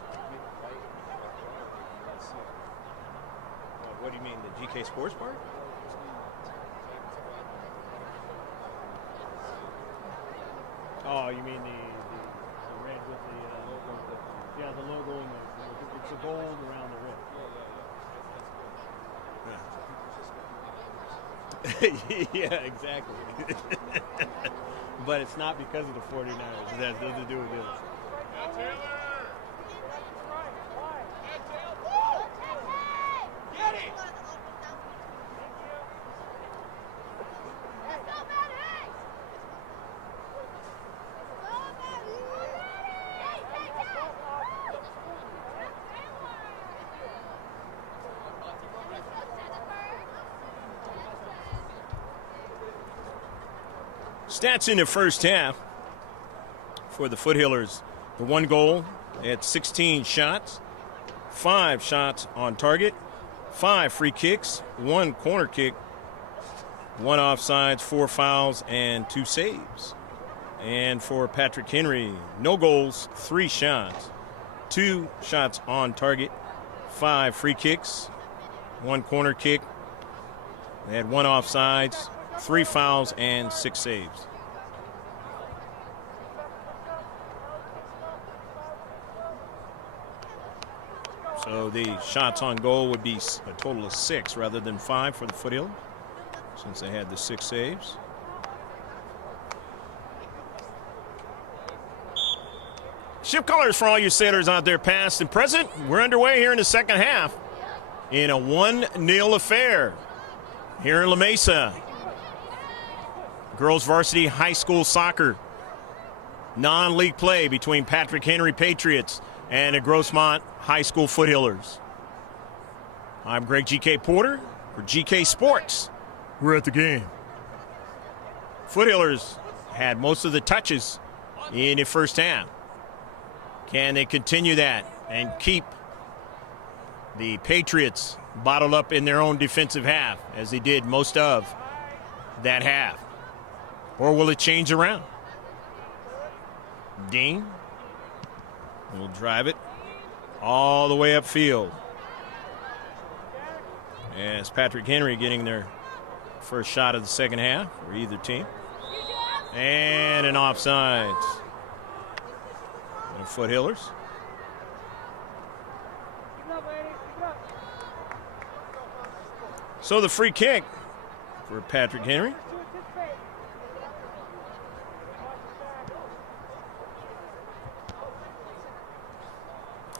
What do you mean, the GK Sports part? Oh, you mean the red with the logo? Yeah, the logo and it's the gold around the rim. Yeah, exactly. But it's not because of the 49ers. It has nothing to do with this. Get it! Stats in the first half for the Foothillers. The one goal, they had 16 shots, 5 shots on target, 5 free kicks, 1 corner kick, 1 offsides, 4 fouls, and 2 saves. And for Patrick Henry, no goals, 3 shots, 2 shots on target, 5 free kicks, 1 corner kick. They had 1 offsides, 3 fouls, and 6 saves. So the shots on goal would be a total of 6 rather than 5 for the Foothills, since they had the 6 saves. Shift colors for all you sailors out there, past and present. We're underway here in the second half in a 1-0 affair here in La Mesa. Girls varsity high school soccer non-league play between Patrick Henry Patriots and the Grossmont High School Foothillers. I'm Greg G.K. Porter for GK Sports. We're at the game. Foothillers had most of the touches in the first half. Can they continue that and keep the Patriots bottled up in their own defensive half, as they did most of that half? Or will it change around? Dean will drive it all the way upfield. As Patrick Henry getting their first shot of the second half for either team. And an offsides. The Foothillers. So the free kick for Patrick Henry.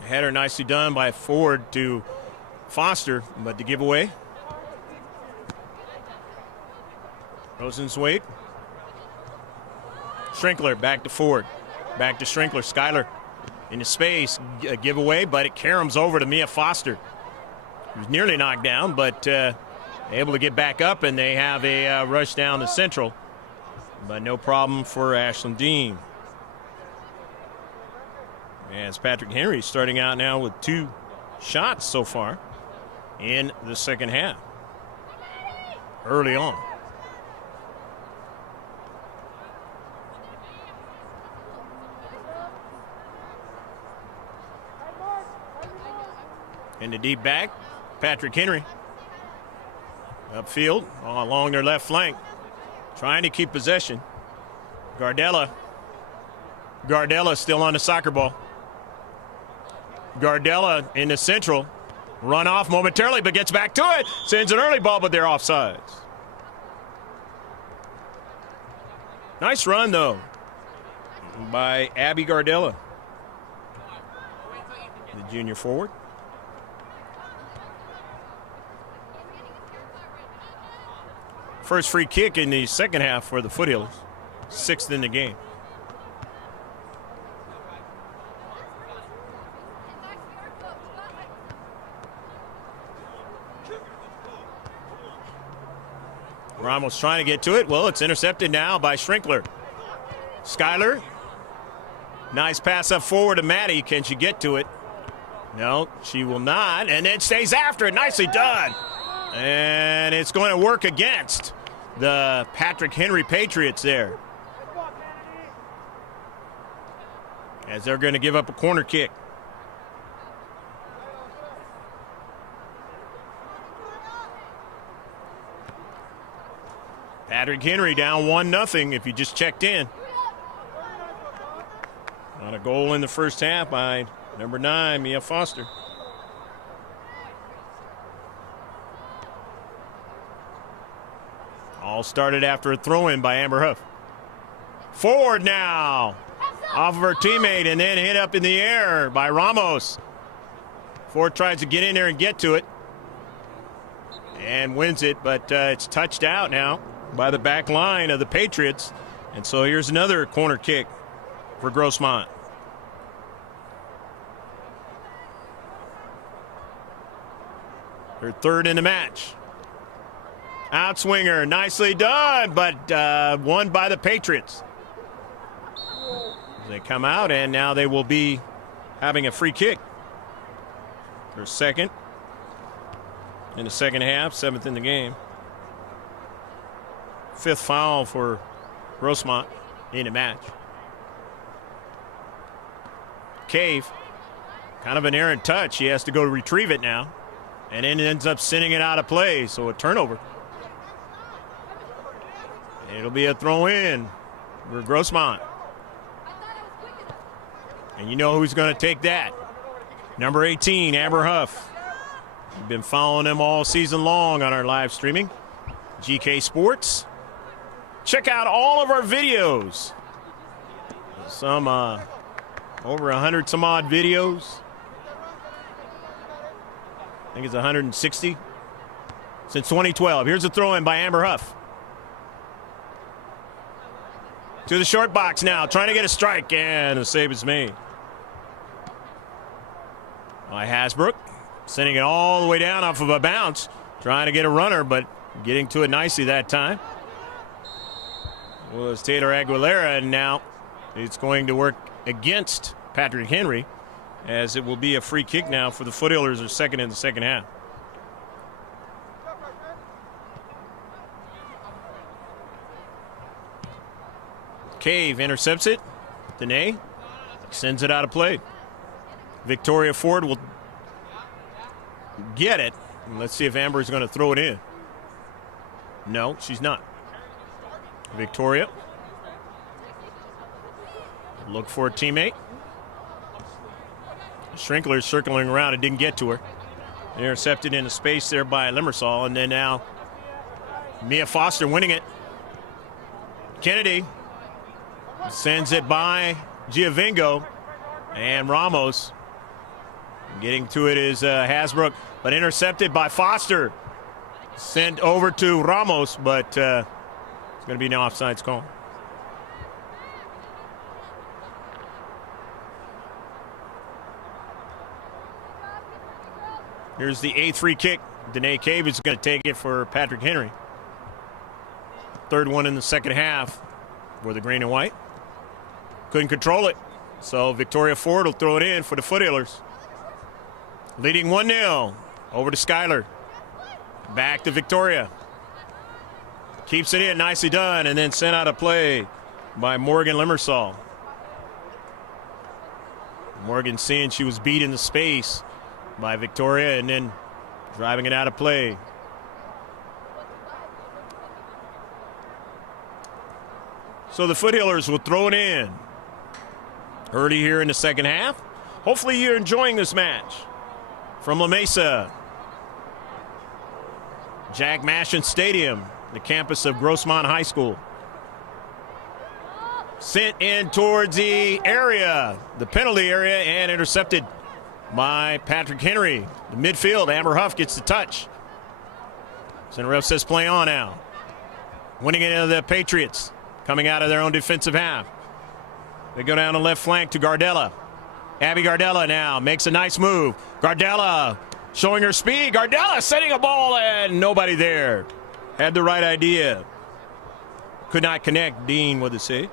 Header nicely done by Ford to Foster, but the giveaway. Rosenzweig. Schrinkler back to Ford. Back to Schrinkler. Schuyler into space. A giveaway, but it caroms over to Mia Foster. He was nearly knocked down, but able to get back up, and they have a rush down to Central. But no problem for Ashland Dean. As Patrick Henry starting out now with 2 shots so far in the second half. Early on. In the deep back, Patrick Henry. Upfield, along their left flank. Trying to keep possession. Gardella still on the soccer ball. Gardella in the central. Run off momentarily, but gets back to it. Sends an early ball, but they're offsides. Nice run, though, by Abby Gardella, the junior forward. First free kick in the second half for the Foothillers. 6th in the game. Ramos trying to get to it. Well, it's intercepted now by Schrinkler. Schuyler. Nice pass up forward to Maddie. Can she get to it? No, she will not. And it stays after it. Nicely done. And it's going to work against the Patrick Henry Patriots there, as they're going to give up a corner kick. Patrick Henry down 1-0 if you just checked in. On a goal in the first half by number 9, Mia Foster. All started after a throw-in by Amber Huff. Forward now. Off of her teammate and then hit up in the air by Ramos. Ford tries to get in there and get to it. And wins it, but it's touched out now by the back line of the Patriots. And so here's another corner kick for Grossmont. Their 3rd in the match. Outswinger, nicely done, but won by the Patriots. They come out, and now they will be having a free kick. Their 2nd in the second half, 7th in the game. 5th foul for Grossmont in the match. Cave, kind of an errant touch. He has to go to retrieve it now, and then ends up sending it out of play, so a turnover. It'll be a throw-in for Grossmont. And you know who's going to take that. Number 18, Amber Huff. We've been following them all season long on our live streaming. GK Sports. Check out all of our videos. Some over 100 some odd videos. I think it's 160 since 2012. Here's a throw-in by Amber Huff. To the short box now, trying to get a strike, and a save is made by Hasbrook. Sending it all the way down off of a bounce, trying to get a runner, but getting to it nicely that time was Taylor Aguilera, and now it's going to work against Patrick Henry, as it will be a free kick now for the Foothillers, their 2nd in the second half. Cave intercepts it. Dene sends it out of play. Victoria Ford will get it. Let's see if Amber is going to throw it in. No, she's not. Victoria. Look for a teammate. Schrinkler circling around and didn't get to her. Intercepted into space there by Limersall, and then now Mia Foster winning it. Kennedy sends it by Giovingo, and Ramos getting to it is Hasbrook, but intercepted by Foster. Sent over to Ramos, but it's going to be an offsides call. Here's the 8th free kick. Danae Cave is going to take it for Patrick Henry. Third one in the second half for the green and white. Couldn't control it, so Victoria Ford will throw it in for the Foothillers. Leading 1-0. Over to Schuyler. Back to Victoria. Keeps it in, nicely done, and then sent out of play by Morgan Limersall. Morgan seeing she was beat in the space by Victoria and then driving it out of play. So the Foothillers will throw it in early here in the second half. Hopefully you're enjoying this match. From La Mesa, Jack Mashin Stadium, the campus of Grossmont High School. Sent in towards the area, the penalty area, and intercepted by Patrick Henry. The midfield, Amber Huff gets the touch. Center ref says play on now. Winning it into the Patriots, coming out of their own defensive half. They go down the left flank to Gardella. Abby Gardella now makes a nice move. Gardella showing her speed. Gardella setting a ball and nobody there. Had the right idea. Could not connect. Dean with the save.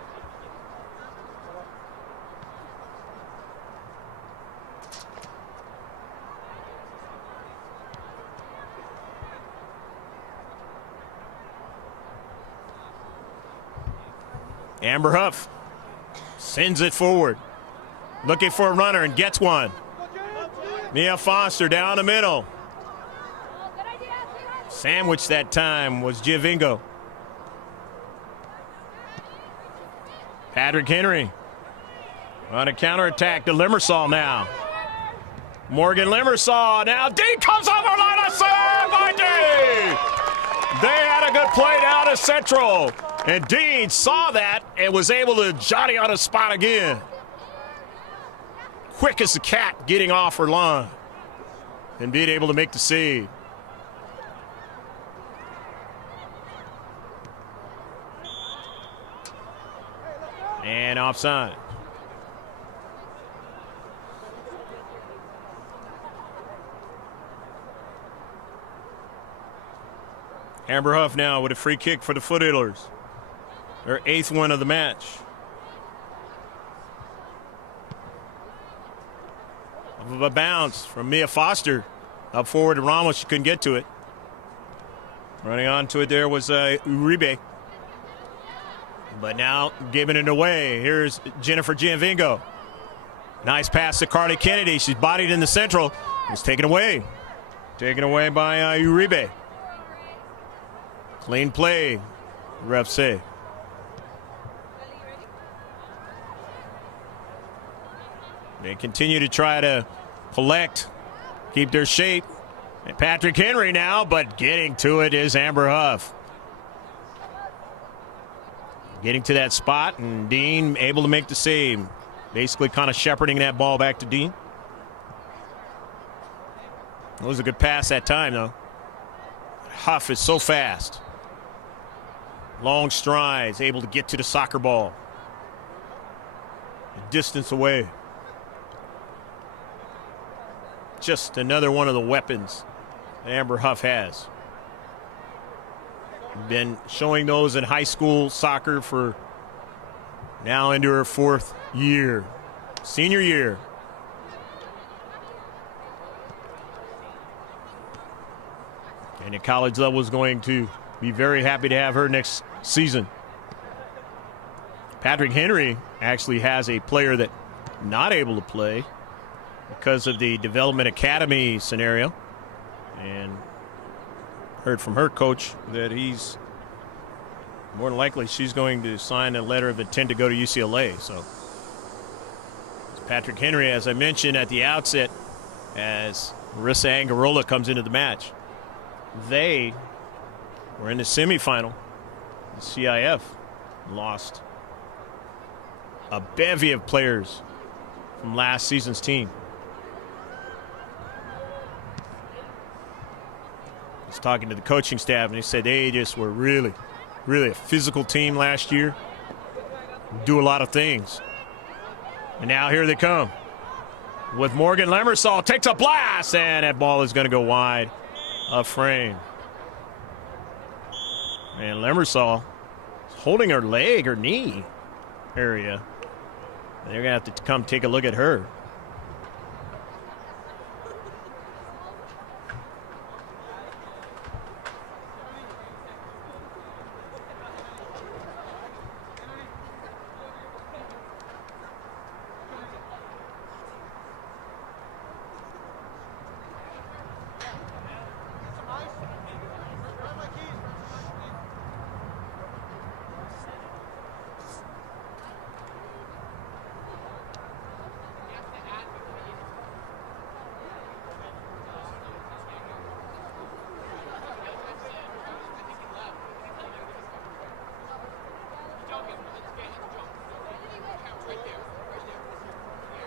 Amber Huff sends it forward. Looking for a runner and gets one. Mia Foster down the middle. Sandwich that time was Giovingo. Patrick Henry on a counterattack to Limersall now. Morgan Limersall now. Dean comes over line of save by Dean. They had a good play down to Central. And Dean saw that and was able to Johnny on a spot again. Quick as a cat getting off her line and being able to make the save. And offside. Amber Huff now with a free kick for the Foothillers. Their 8th one of the match. Of a bounce from Mia Foster. Up forward to Ramos. She couldn't get to it. Running onto it there was Uribe. But now giving it away. Here's Jennifer Giovingo. Nice pass to Carly Kennedy. She's bodied in the central. It's taken away. Taken away by Uribe. Clean play, ref say. They continue to try to collect, keep their shape. And Patrick Henry now, but getting to it is Amber Huff. Getting to that spot, and Dean able to make the save. Basically kind of shepherding that ball back to Dean. It was a good pass that time, though. Huff is so fast. Long strides, able to get to the soccer ball. A distance away. Just another one of the weapons that Amber Huff has. Been showing those in high school soccer for now into her 4th year. Senior year. And at college level is going to be very happy to have her next season. Patrick Henry actually has a player that not able to play because of the development academy scenario. And heard from her coach that he's more than likely she's going to sign a letter of intent to go to UCLA. So Patrick Henry, as I mentioned at the outset, as Marissa Angarola comes into the match. They were in the semifinal. The C.I.F. lost a bevy of players from last season's team. I was talking to the coaching staff, and they said they just were really a physical team last year. Do a lot of things. And now here they come. With Morgan Lemersall, takes a blast, and that ball is going to go wide of frame. And Lemersall is holding her leg, her knee area. They're going to have to come take a look at her.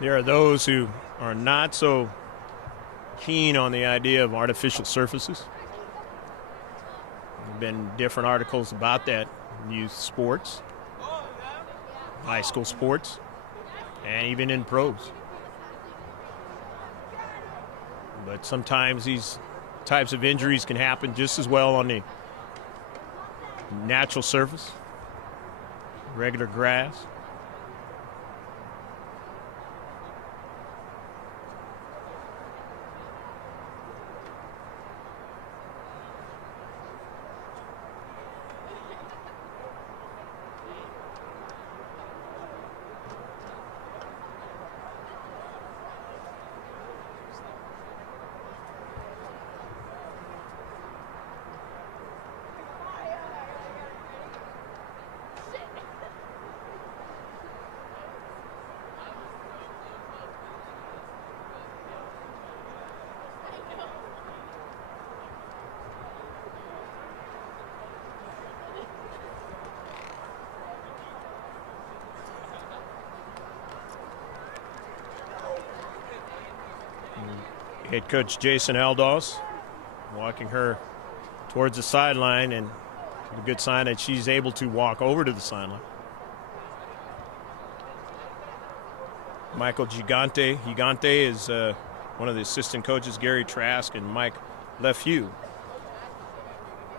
There are those who are not so keen on the idea of artificial surfaces. There have been different articles about that in youth sports, high school sports, and even in pros. But sometimes these types of injuries can happen just as well on the natural surface, regular grass. Head coach Jason Aldos walking her towards the sideline, and a good sign that she's able to walk over to the sideline. Michael Gigante. Gigante is one of the assistant coaches, Gary Trask and Mike LeFew,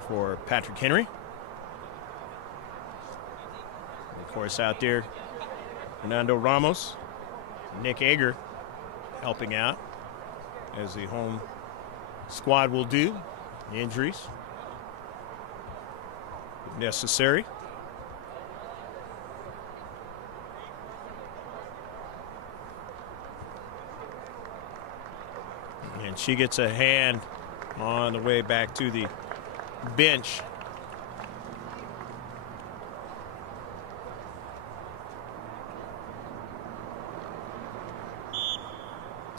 for Patrick Henry. And of course, out there, Fernando Ramos, Nick Ager helping out, as the home squad will do. Injuries, if necessary. And she gets a hand on the way back to the bench.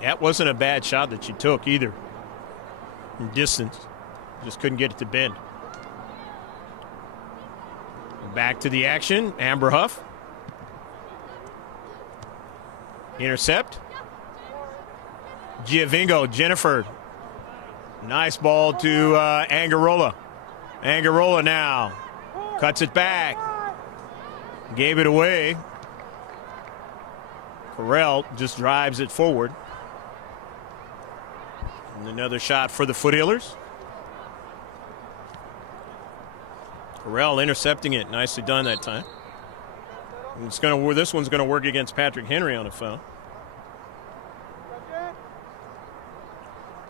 That wasn't a bad shot that she took either. From distance, just couldn't get it to bend. Back to the action, Amber Huff. Intercept. Giovingo, Jennifer. Nice ball to Angarola. Angarola now cuts it back. Gave it away. Correll just drives it forward. And another shot for the Foothillers. Correll intercepting it. Nicely done that time. And this one's going to work against Patrick Henry on a foul.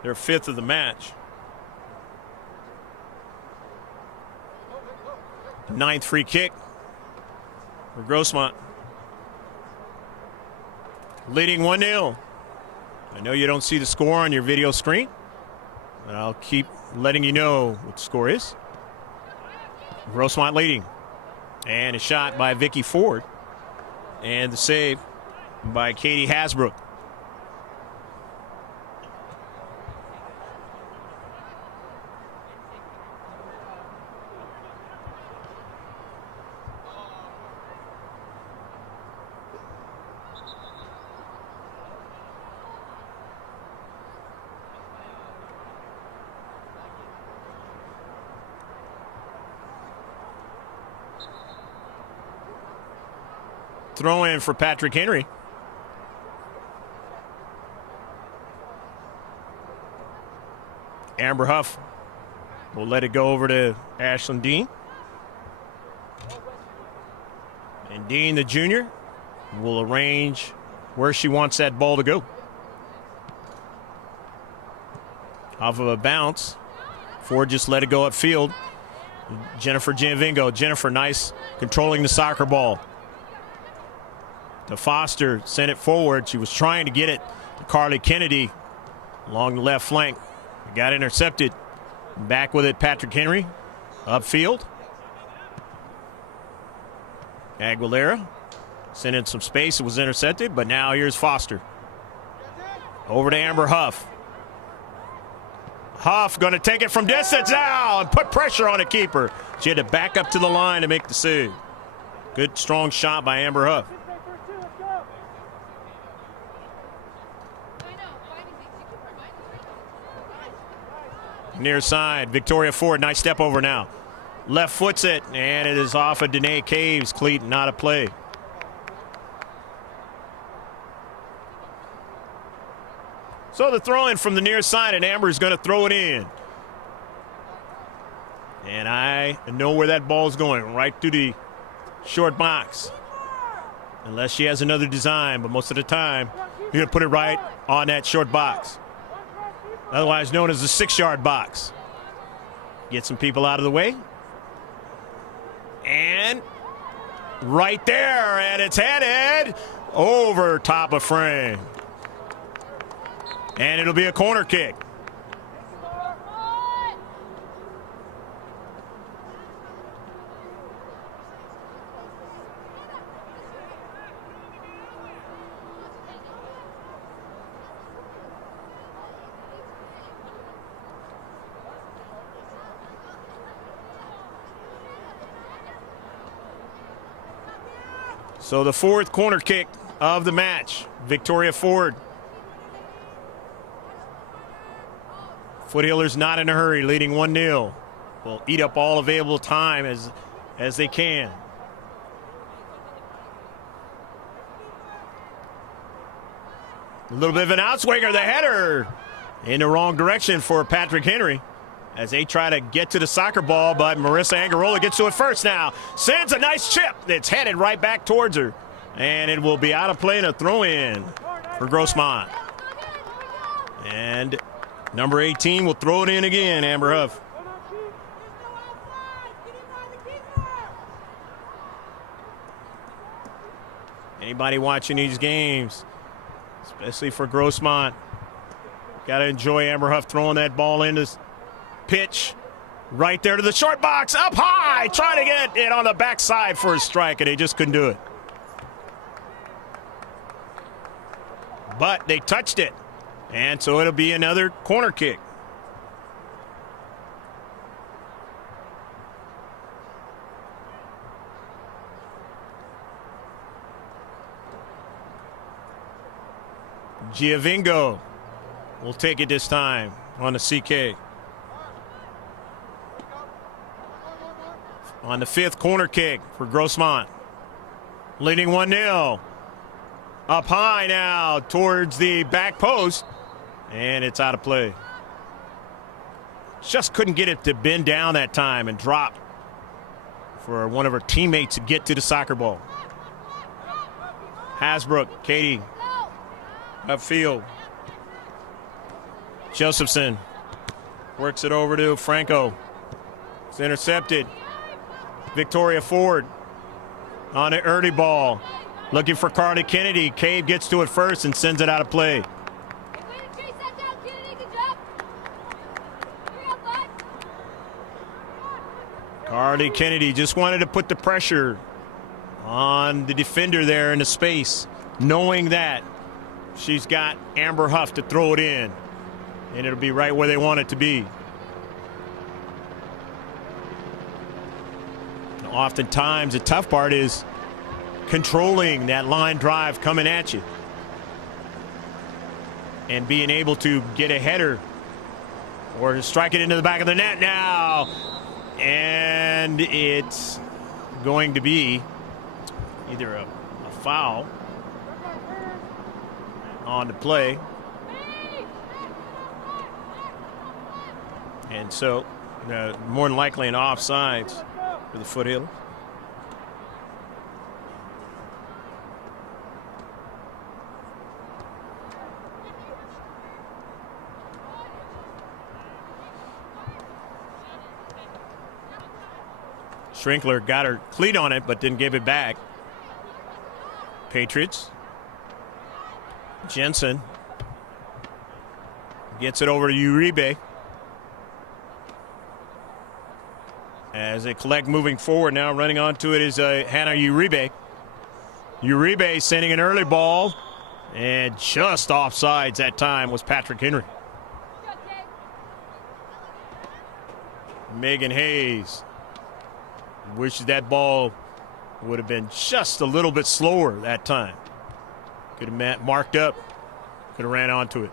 Their fifth of the match. Ninth free kick for Grossmont. Leading 1-0. I know you don't see the score on your video screen, but I'll keep letting you know what the score is. Grossmont leading. And a shot by Vicky Ford. And the save by Katie Hasbrook. Throw in for Patrick Henry. Amber Huff will let it go over to Ashlyn Dean. And Dean, the junior, will arrange where she wants that ball to go. Off of a bounce, Ford just let it go upfield. Jennifer Gianvingo. Jennifer, nice, controlling the soccer ball. To Foster, sent it forward. She was trying to get it to Carly Kennedy along the left flank. It got intercepted. Back with it, Patrick Henry. Upfield. Aguilera sent in some space. It was intercepted, but now here's Foster. Over to Amber Huff. Huff going to take it from distance now and put pressure on the keeper. She had to back up to the line to make the save. Good, strong shot by Amber Huff. Near side, Victoria Ford, nice step over now. Left foots it, and it is off of Danae Caves' cleat, not a play. So the throw in from the near side, and Amber's going to throw it in. And I know where that ball is going, right through the short box. Unless she has another design, but most of the time, you're going to put it right on that short box. Otherwise known as the 6-yard box. Get some people out of the way. And right there, and it's headed over top of frame. And it'll be a corner kick. So the fourth corner kick of the match. Victoria Ford. Foothillers not in a hurry, leading 1-0. Will eat up all available time as they can. A little bit of an outswinger, the header in the wrong direction for Patrick Henry as they try to get to the soccer ball, but Marissa Angarola gets to it first now. Sends a nice chip that's headed right back towards her. And it will be out of play and a throw in for Grossmont. And number 18 will throw it in again, Amber Huff. Anybody watching these games, especially for Grossmont, got to enjoy Amber Huff throwing that ball into pitch right there to the short box, up high, trying to get it on the backside for a strike, and they just couldn't do it. But they touched it, and so it'll be another corner kick. Gianvingo will take it this time on the CK. On the fifth corner kick for Grossmont. Leading 1-0. Up high now towards the back post. And it's out of play. Just couldn't get it to bend down that time and drop for one of her teammates to get to the soccer ball. Hasbrook, Katie, upfield. Josephson works it over to Franco. It's intercepted. Victoria Ford on an early ball. Looking for Carly Kennedy. Cave gets to it first and sends it out of play. Carly Kennedy just wanted to put the pressure on the defender there in the space. knowing that she's got Amber Huff to throw it in, and it'll be right where they want it to be. Oftentimes, the tough part is controlling that line drive coming at you and being able to get a header or strike it into the back of the net now. And it's going to be either a foul on the play. And so more than likely an offsides for the Foothills. Schrinkler got her cleat on it, but didn't give it back. Patriots. Jensen gets it over to Uribe. As they collect moving forward now, running onto it is Hannah Uribe. Uribe sending an early ball, and just offsides that time was Patrick Henry. Megan Hayes wishes that ball would have been just a little bit slower that time. Could have marked up, could have ran onto it.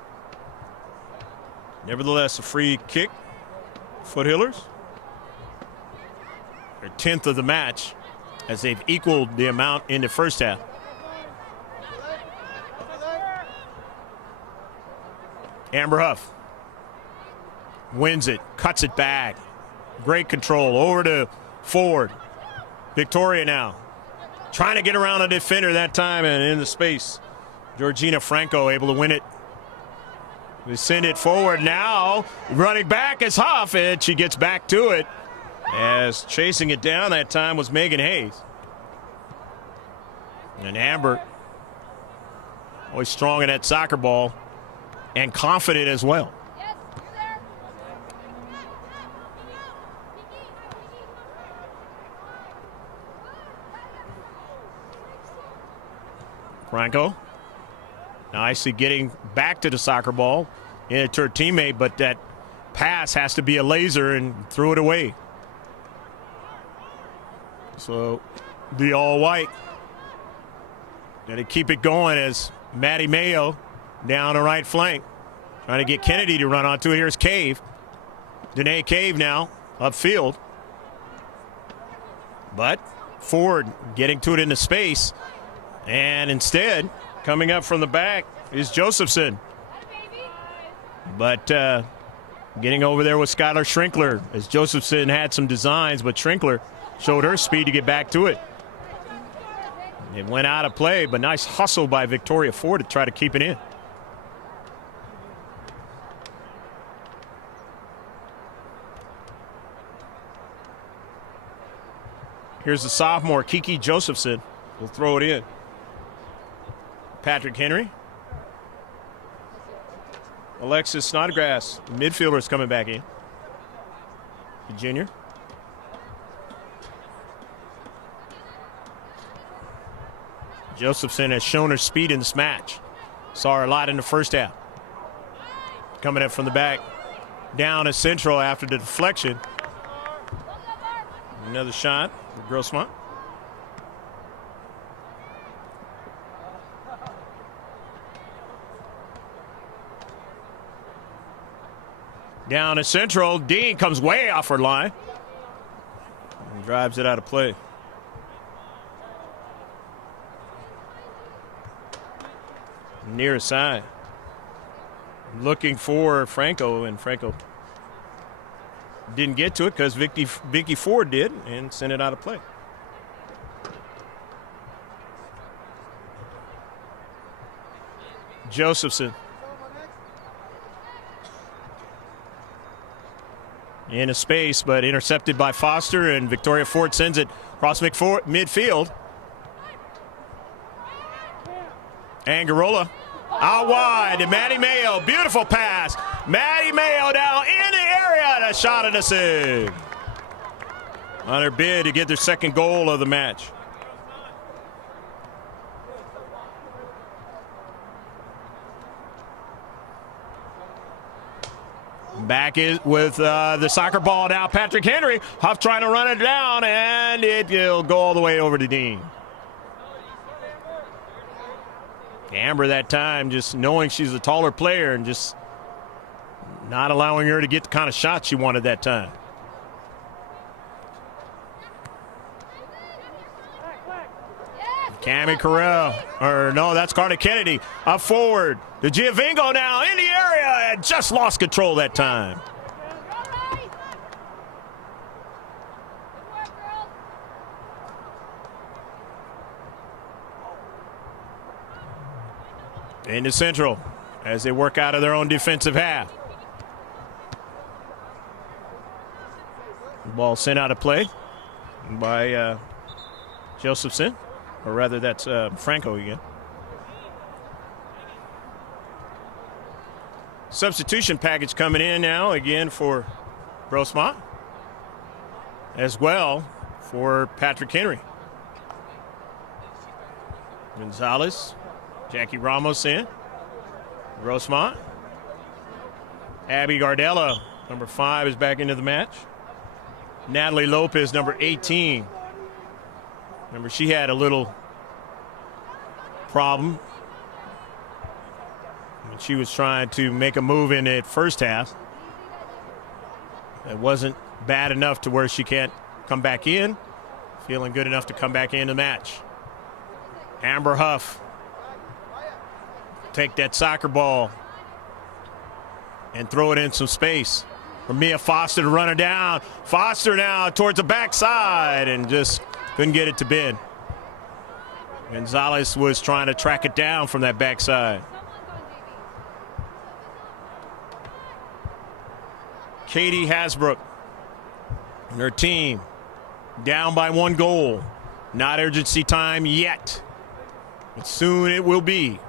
Nevertheless, a free kick. Foothillers. Their 10th of the match, as they've equaled the amount in the first half. Amber Huff wins it, cuts it back. Great control over to Ford. Victoria now trying to get around a defender that time, and in the space, Georgina Franco able to win it. They send it forward now. Running back is Huff, and she gets back to it. As chasing it down that time was Megan Hayes. And Amber, always strong in that soccer ball and confident as well. Franco nicely getting back to the soccer ball into her teammate, but that pass has to be a laser and threw it away. So the all-white got to keep it going as Maddie Mayo down the right flank, trying to get Kennedy to run onto it. Here's Cave. Danae Cave now upfield. But Ford getting to it into space. And instead, coming up from the back is Josephson. But getting over there with Skylar Schrinkler, as Josephson had some designs, but Schrinkler showed her speed to get back to it. It went out of play, but nice hustle by Victoria Ford to try to keep it in. Here's the sophomore, Kiki Josephson. Will throw it in. Patrick Henry. Alexis Snodgrass, midfielder, is coming back in. The junior. Josephson has shown her speed in this match. Saw her a lot in the first half. Coming up from the back. Down to Central after the deflection. Another shot for Grossmont. Down to Central. Dean comes way off her line. And drives it out of play. Near side. Looking for Franco, and Franco didn't get to it because Vicky Ford did and sent it out of play. Josephson. In a space, but intercepted by Foster, and Victoria Ford sends it across midfield. Angarola out wide to Maddie Mayo. Beautiful pass. Maddie Mayo down in the area, and a shot and a save. On her bid to get their second goal of the match. Back is with the soccer ball now. Patrick Henry. Huff trying to run it down, and it'll go all the way over to Dean. Amber that time just knowing she's a taller player and just not allowing her to get the kind of shot she wanted that time. Cami Carell, or no, that's Carter Kennedy. Up forward to Giovingo now in the area and just lost control that time. Into Central as they work out of their own defensive half. Ball sent out of play by Josephson. Or rather, that's Franco again. Substitution package coming in now again for Grossmont. As well for Patrick Henry. Gonzalez, Jackie Ramos in. Grossmont. Abby Gardella, number 5, is back into the match. Natalie Lopez, number 18. Remember, she had a little problem when she was trying to make a move in the first half. It wasn't bad enough to where she can't come back in. Feeling good enough to come back in the match. Amber Huff. Take that soccer ball and throw it in some space for Mia Foster to run her down. Foster now towards the backside and just couldn't get it to bend. Gonzalez was trying to track it down from that backside. Katie Hasbrook and her team down by 1 goal. Not urgency time yet, but soon it will be.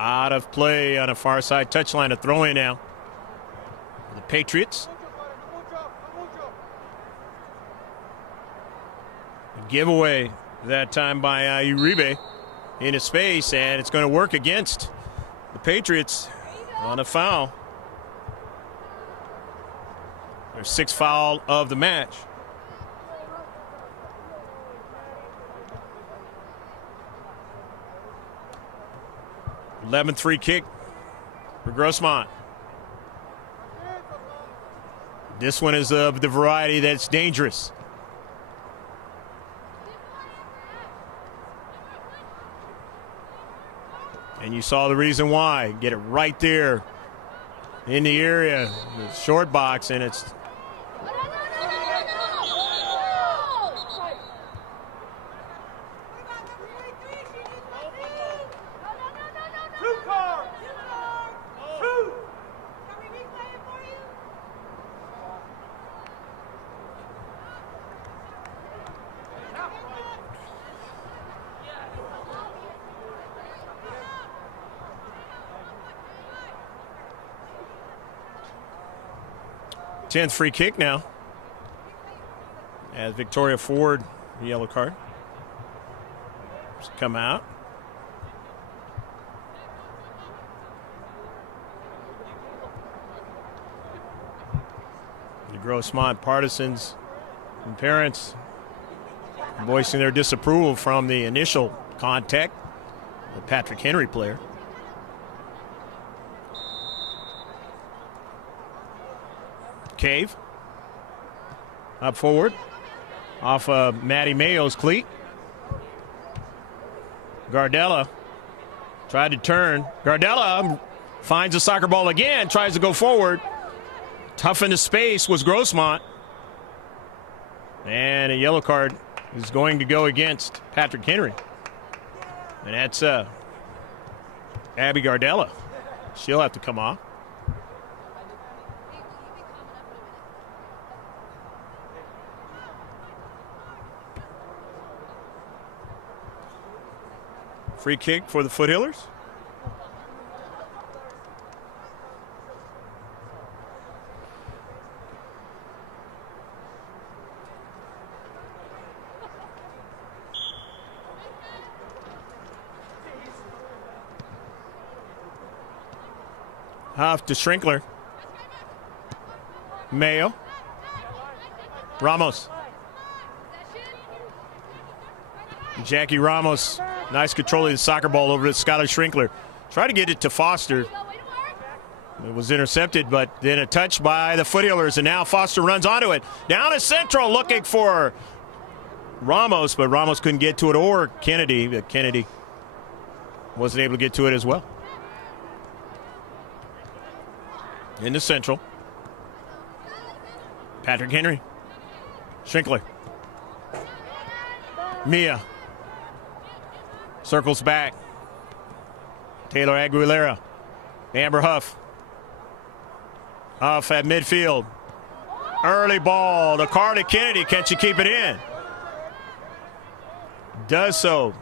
Out of play on a far side touchline, a throw in now. The Patriots. A giveaway that time by Uribe into space, and it's going to work against the Patriots on a foul. Their 6th foul of the match. Eleventh free kick for Grossmont. This one is of the variety that's dangerous. And you saw the reason why. Get it right there in the area, the short box, and it's tenth free kick now. As Victoria Ford, yellow card, come out. The Grossmont partisans and parents voicing their disapproval from the initial contact, the Patrick Henry player. Cave up forward off of Maddie Mayo's cleat. Gardella tried to turn. Gardella finds the soccer ball again, tries to go forward. Tough into space was Grossmont. And a yellow card is going to go against Patrick Henry. And that's Abby Gardella. She'll have to come off. Free kick for the Foothillers. Huff to Schrinkler. Mayo. Ramos. Jackie Ramos. Nice control of the soccer ball over to Skylar Schrinkler. Try to get it to Foster. It was intercepted, but then a touch by the foot healers, and now Foster runs onto it. Down to Central looking for Ramos, but Ramos couldn't get to it, or Kennedy, but Kennedy wasn't able to get to it as well. Into Central. Patrick Henry. Schrinkler. Mia. Circles back. Taylor Aguilera. Amber Huff. Huff at midfield. Early ball to Carly Kennedy. Can she keep it in? Does so.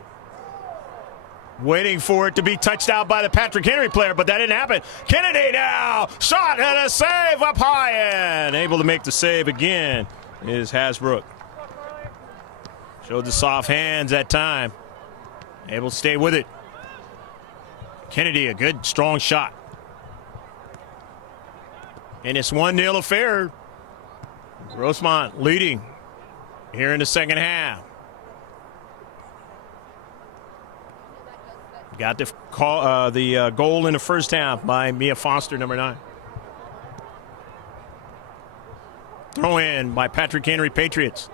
Waiting for it to be touched out by the Patrick Henry player, but that didn't happen. Kennedy now. Shot and a save up high, and able to make the save again is Hasbrook. Showed the soft hands that time. Able to stay with it. Kennedy, a good, strong shot. And it's 1-0 affair. Grossmont leading here in the second half. Got the goal in the first half by Mia Foster, number 9. Throw in by Patrick Henry, Patriots.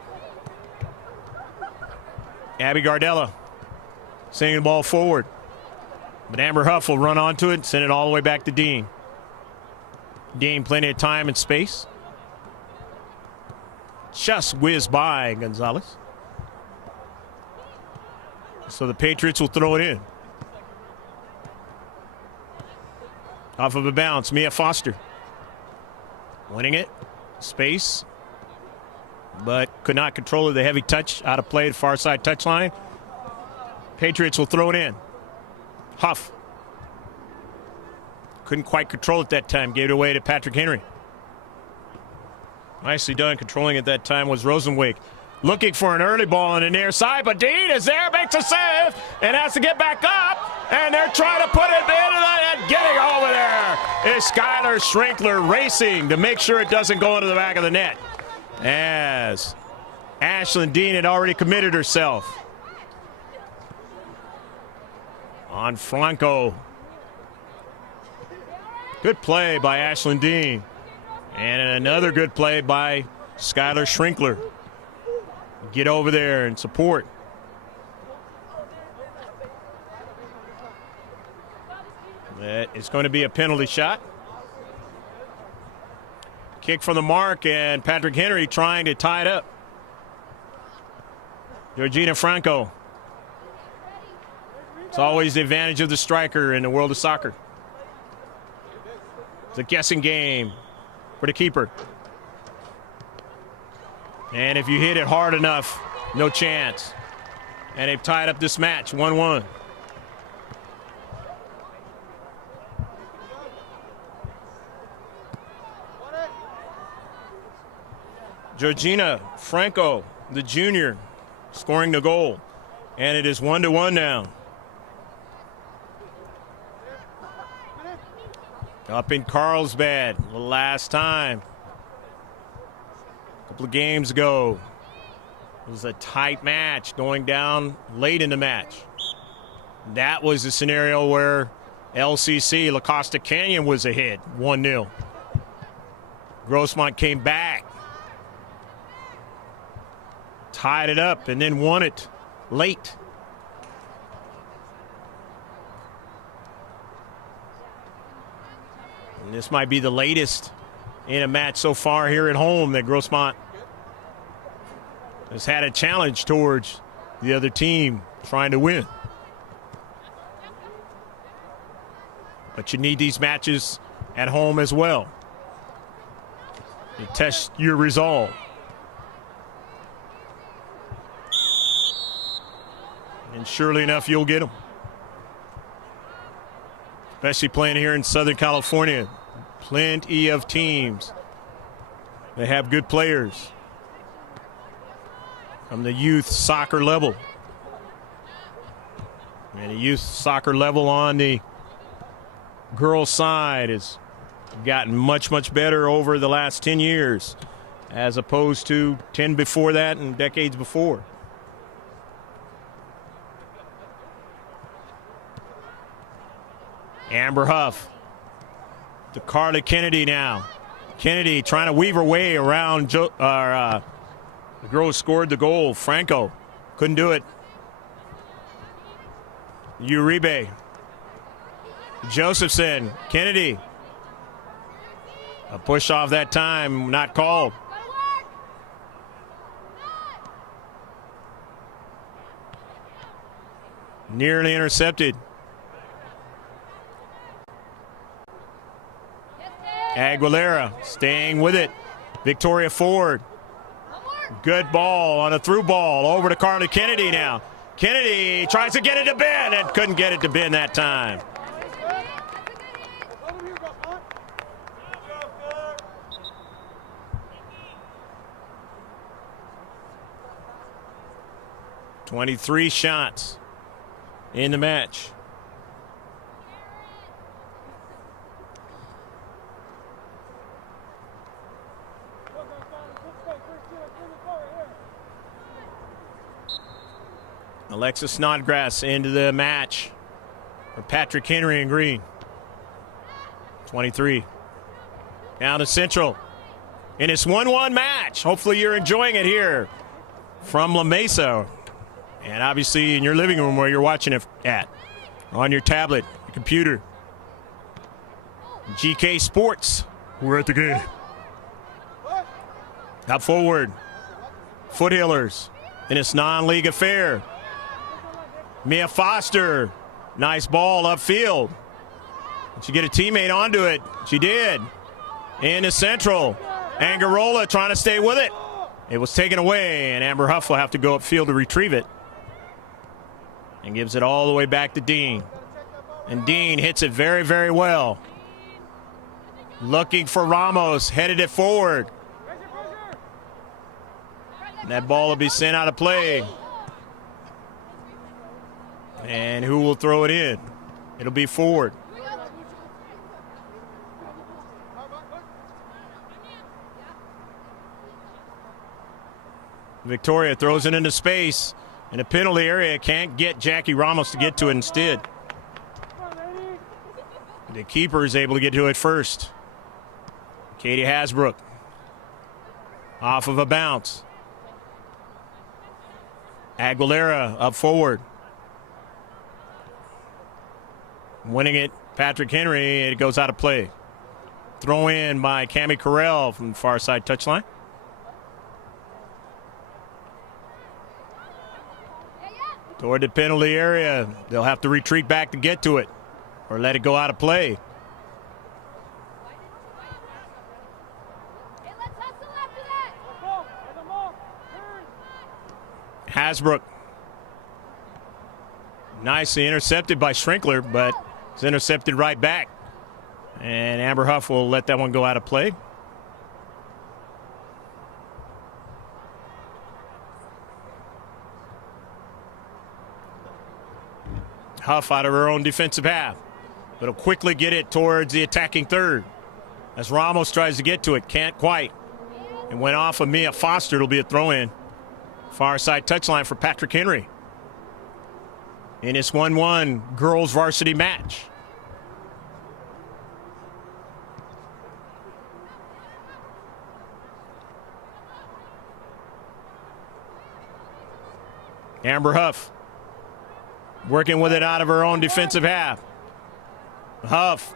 Abby Gardella sending the ball forward. But Amber Huff will run onto it and send it all the way back to Dean. Dean, plenty of time and space. Just whizzed by Gonzalez. So the Patriots will throw it in. Off of a bounce, Mia Foster. Winning it. Space. But could not control it. The heavy touch out of play at far side touchline. Patriots will throw it in. Huff. Couldn't quite control it that time. Gave it away to Patrick Henry. Nicely done. Controlling it that time was Rosenwig. Looking for an early ball on the near side, but Dean is there, makes a save, and has to get back up, and they're trying to put it into the net. Getting over there is Skylar Schrinkler racing to make sure it doesn't go into the back of the net, as Ashlyn Dean had already committed herself. On Franco. Good play by Ashlyn Dean. And another good play by Skylar Schrinkler. Get over there and support. That is going to be a penalty shot. Kick from the mark, and Patrick Henry trying to tie it up. Georgina Franco. It's always the advantage of the striker in the world of soccer. It's a guessing game for the keeper. And if you hit it hard enough, no chance. And they've tied up this match, 1-1. Georgina Franco, the junior, scoring the goal. And it is 1-1 now. Up in Carlsbad, the last time. A couple of games ago. It was a tight match going down late in the match. That was the scenario where LCC, La Costa Canyon, was ahead, 1-0. Grossmont came back. Tied it up and then won it late. And this might be the latest in a match so far here at home that Grossmont has had a challenge towards the other team trying to win. But you need these matches at home as well. You test your resolve. And surely enough, you'll get them. Especially playing here in Southern California. Plenty of teams that have good players from the youth soccer level. And the youth soccer level on the girls' side is gotten much, much better over the last 10 years as opposed to 10 before that and decades before. Amber Huff to Carly Kennedy now. Kennedy trying to weave her way around the girl who scored the goal, Franco. Couldn't do it. Uribe. Josephson. Kennedy. A push off that time, not called. Nearly intercepted. Aguilera staying with it. Victoria Ford. Good ball on a through ball over to Carly Kennedy now. Kennedy tries to get it to Ben and couldn't get it to Ben that time. "23 shots in the match. Alexis Snodgrass into the match for Patrick Henry in green. 23. Down to Central in this 1-1 match. Hopefully you're enjoying it here from La Mesa. And obviously in your living room where you're watching it at. On your tablet, your computer. GK Sports. We're at the game. Up forward. Foothillers in this non-league affair. Mia Foster, nice ball upfield. Did she get a teammate onto it? She did. Into Central. Angarola trying to stay with it. It was taken away, and Amber Huff will have to go upfield to retrieve it. And gives it all the way back to Dean. And Dean hits it very, very well. Looking for Ramos, headed it forward. And that ball will be sent out of play. And who will throw it in? It'll be Ford. Victoria throws it into space. In the penalty area, can't get Jackie Ramos to get to it instead. The keeper is able to get to it first. Katie Hasbrook. Off of a bounce. Aguilera up forward. Winning it, Patrick Henry. It goes out of play. Throw in by Cammie Carell from the far side touchline. Toward the penalty area. They'll have to retreat back to get to it or let it go out of play. Hasbrook. Nicely intercepted by Schrinkler, but it's intercepted right back. And Amber Huff will let that one go out of play. Huff out of her own defensive half. But will quickly get it towards the attacking third. As Ramos tries to get to it, can't quite. And went off of Mia Foster. It'll be a throw-in. Far side touchline for Patrick Henry. In this 1-1 girls varsity match. Amber Huff working with it out of her own defensive half. Huff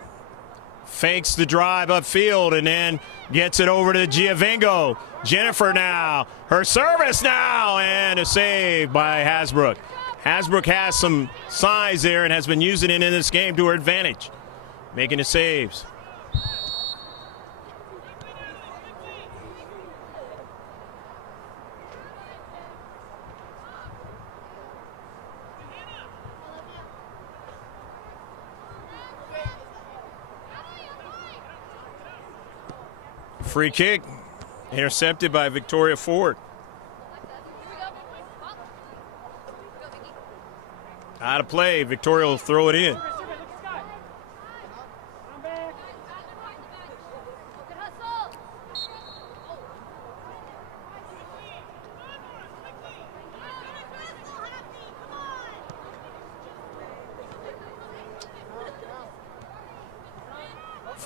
fakes the drive upfield and then gets it over to Giavingo. Jennifer now, her service now, and a save by Hasbrook. Hasbrook has some size there and has been using it in this game to her advantage, making the saves. Free kick, intercepted by Victoria Ford. Out of play, Victoria will throw it in.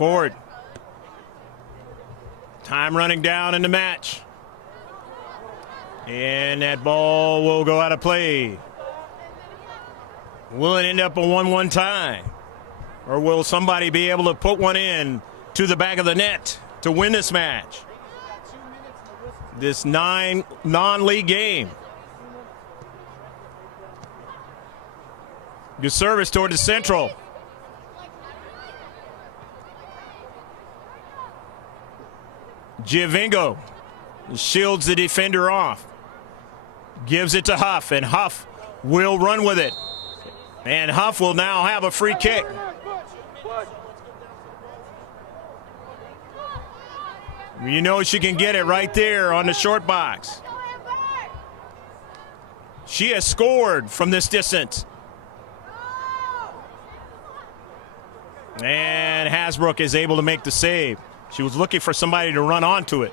Forward. Time running down in the match. And that ball will go out of play. Will it end up a 1-1 tie? Or will somebody be able to put one in to the back of the net to win this match? This non-league game. Good service toward the central. Giovinco shields the defender off. Gives it to Huff, and Huff will run with it. And Huff will now have a free kick. You know she can get it right there on the short box. She has scored from this distance. And Hasbrook is able to make the save. She was looking for somebody to run onto it.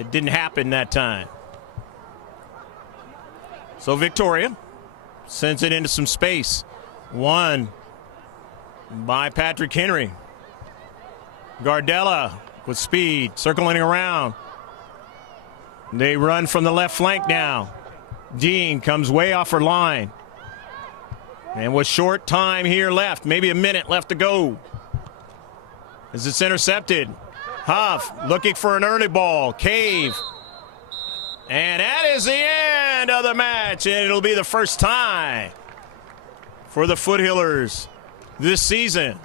It didn't happen that time. So Victoria sends it into some space. Won by Patrick Henry. Gardella with speed, circling around. They run from the left flank now. Dean comes way off her line. And with short time here left, maybe a minute left to go, as it's intercepted. Huff looking for an early ball. Cave. And that is the end of the match. And it'll be the first tie for the Foothillers this season.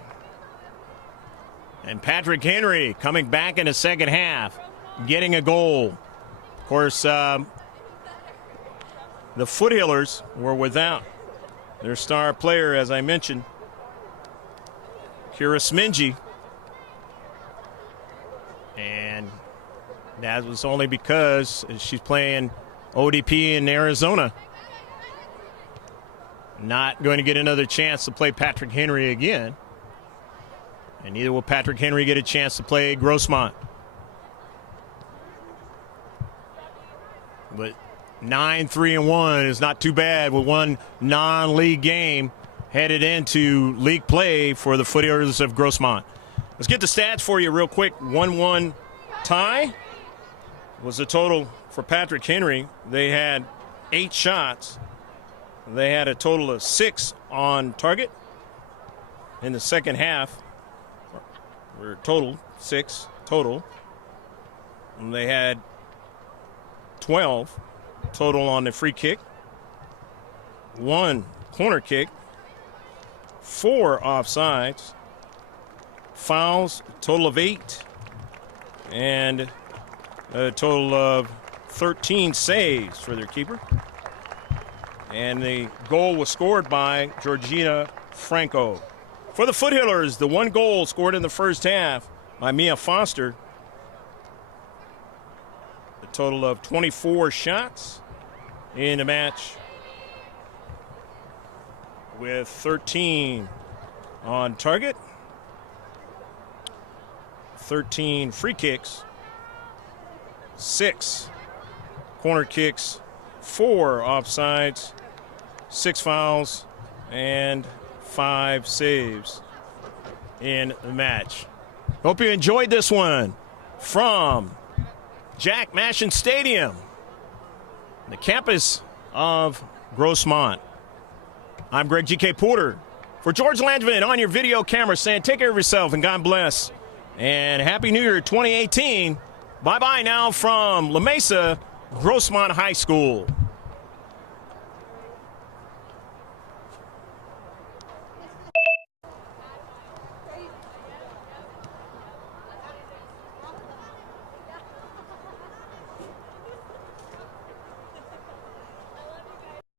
And Patrick Henry coming back in the second half, getting a goal. Of course, the Foothillers were without their star player, as I mentioned, Kira Smingy. And that was only because she's playing ODP in Arizona. Not going to get another chance to play Patrick Henry again. And neither will Patrick Henry get a chance to play Grossmont. But 9-3-1 is not too bad with one non-league game headed into league play for the Foothillers of Grossmont. Let's get the stats for you real quick. 1-1 tie was the total for Patrick Henry. They had 8 shots. They had a total of 6 on target in the second half. We're total 6 total. And they had 12 total on the free kick, 1 corner kick, 4 offsides, fouls, total of 8, and a total of 13 saves for their keeper. And the goal was scored by Georgina Franco. For the Foothillers, the 1 goal scored in the first half by Mia Foster. A total of 24 shots in the match, with 13 on target, 13 free kicks, 6 corner kicks, 4 offsides, 6 fouls, and 5 saves in the match. Hope you enjoyed this one from Jack Mashin Stadium, the campus of Grossmont. I'm Greg G.K. Porter for George Langevin on your video camera, saying take care of yourself and God bless. And Happy New Year 2018. Bye-bye now from La Mesa, Grossmont High School.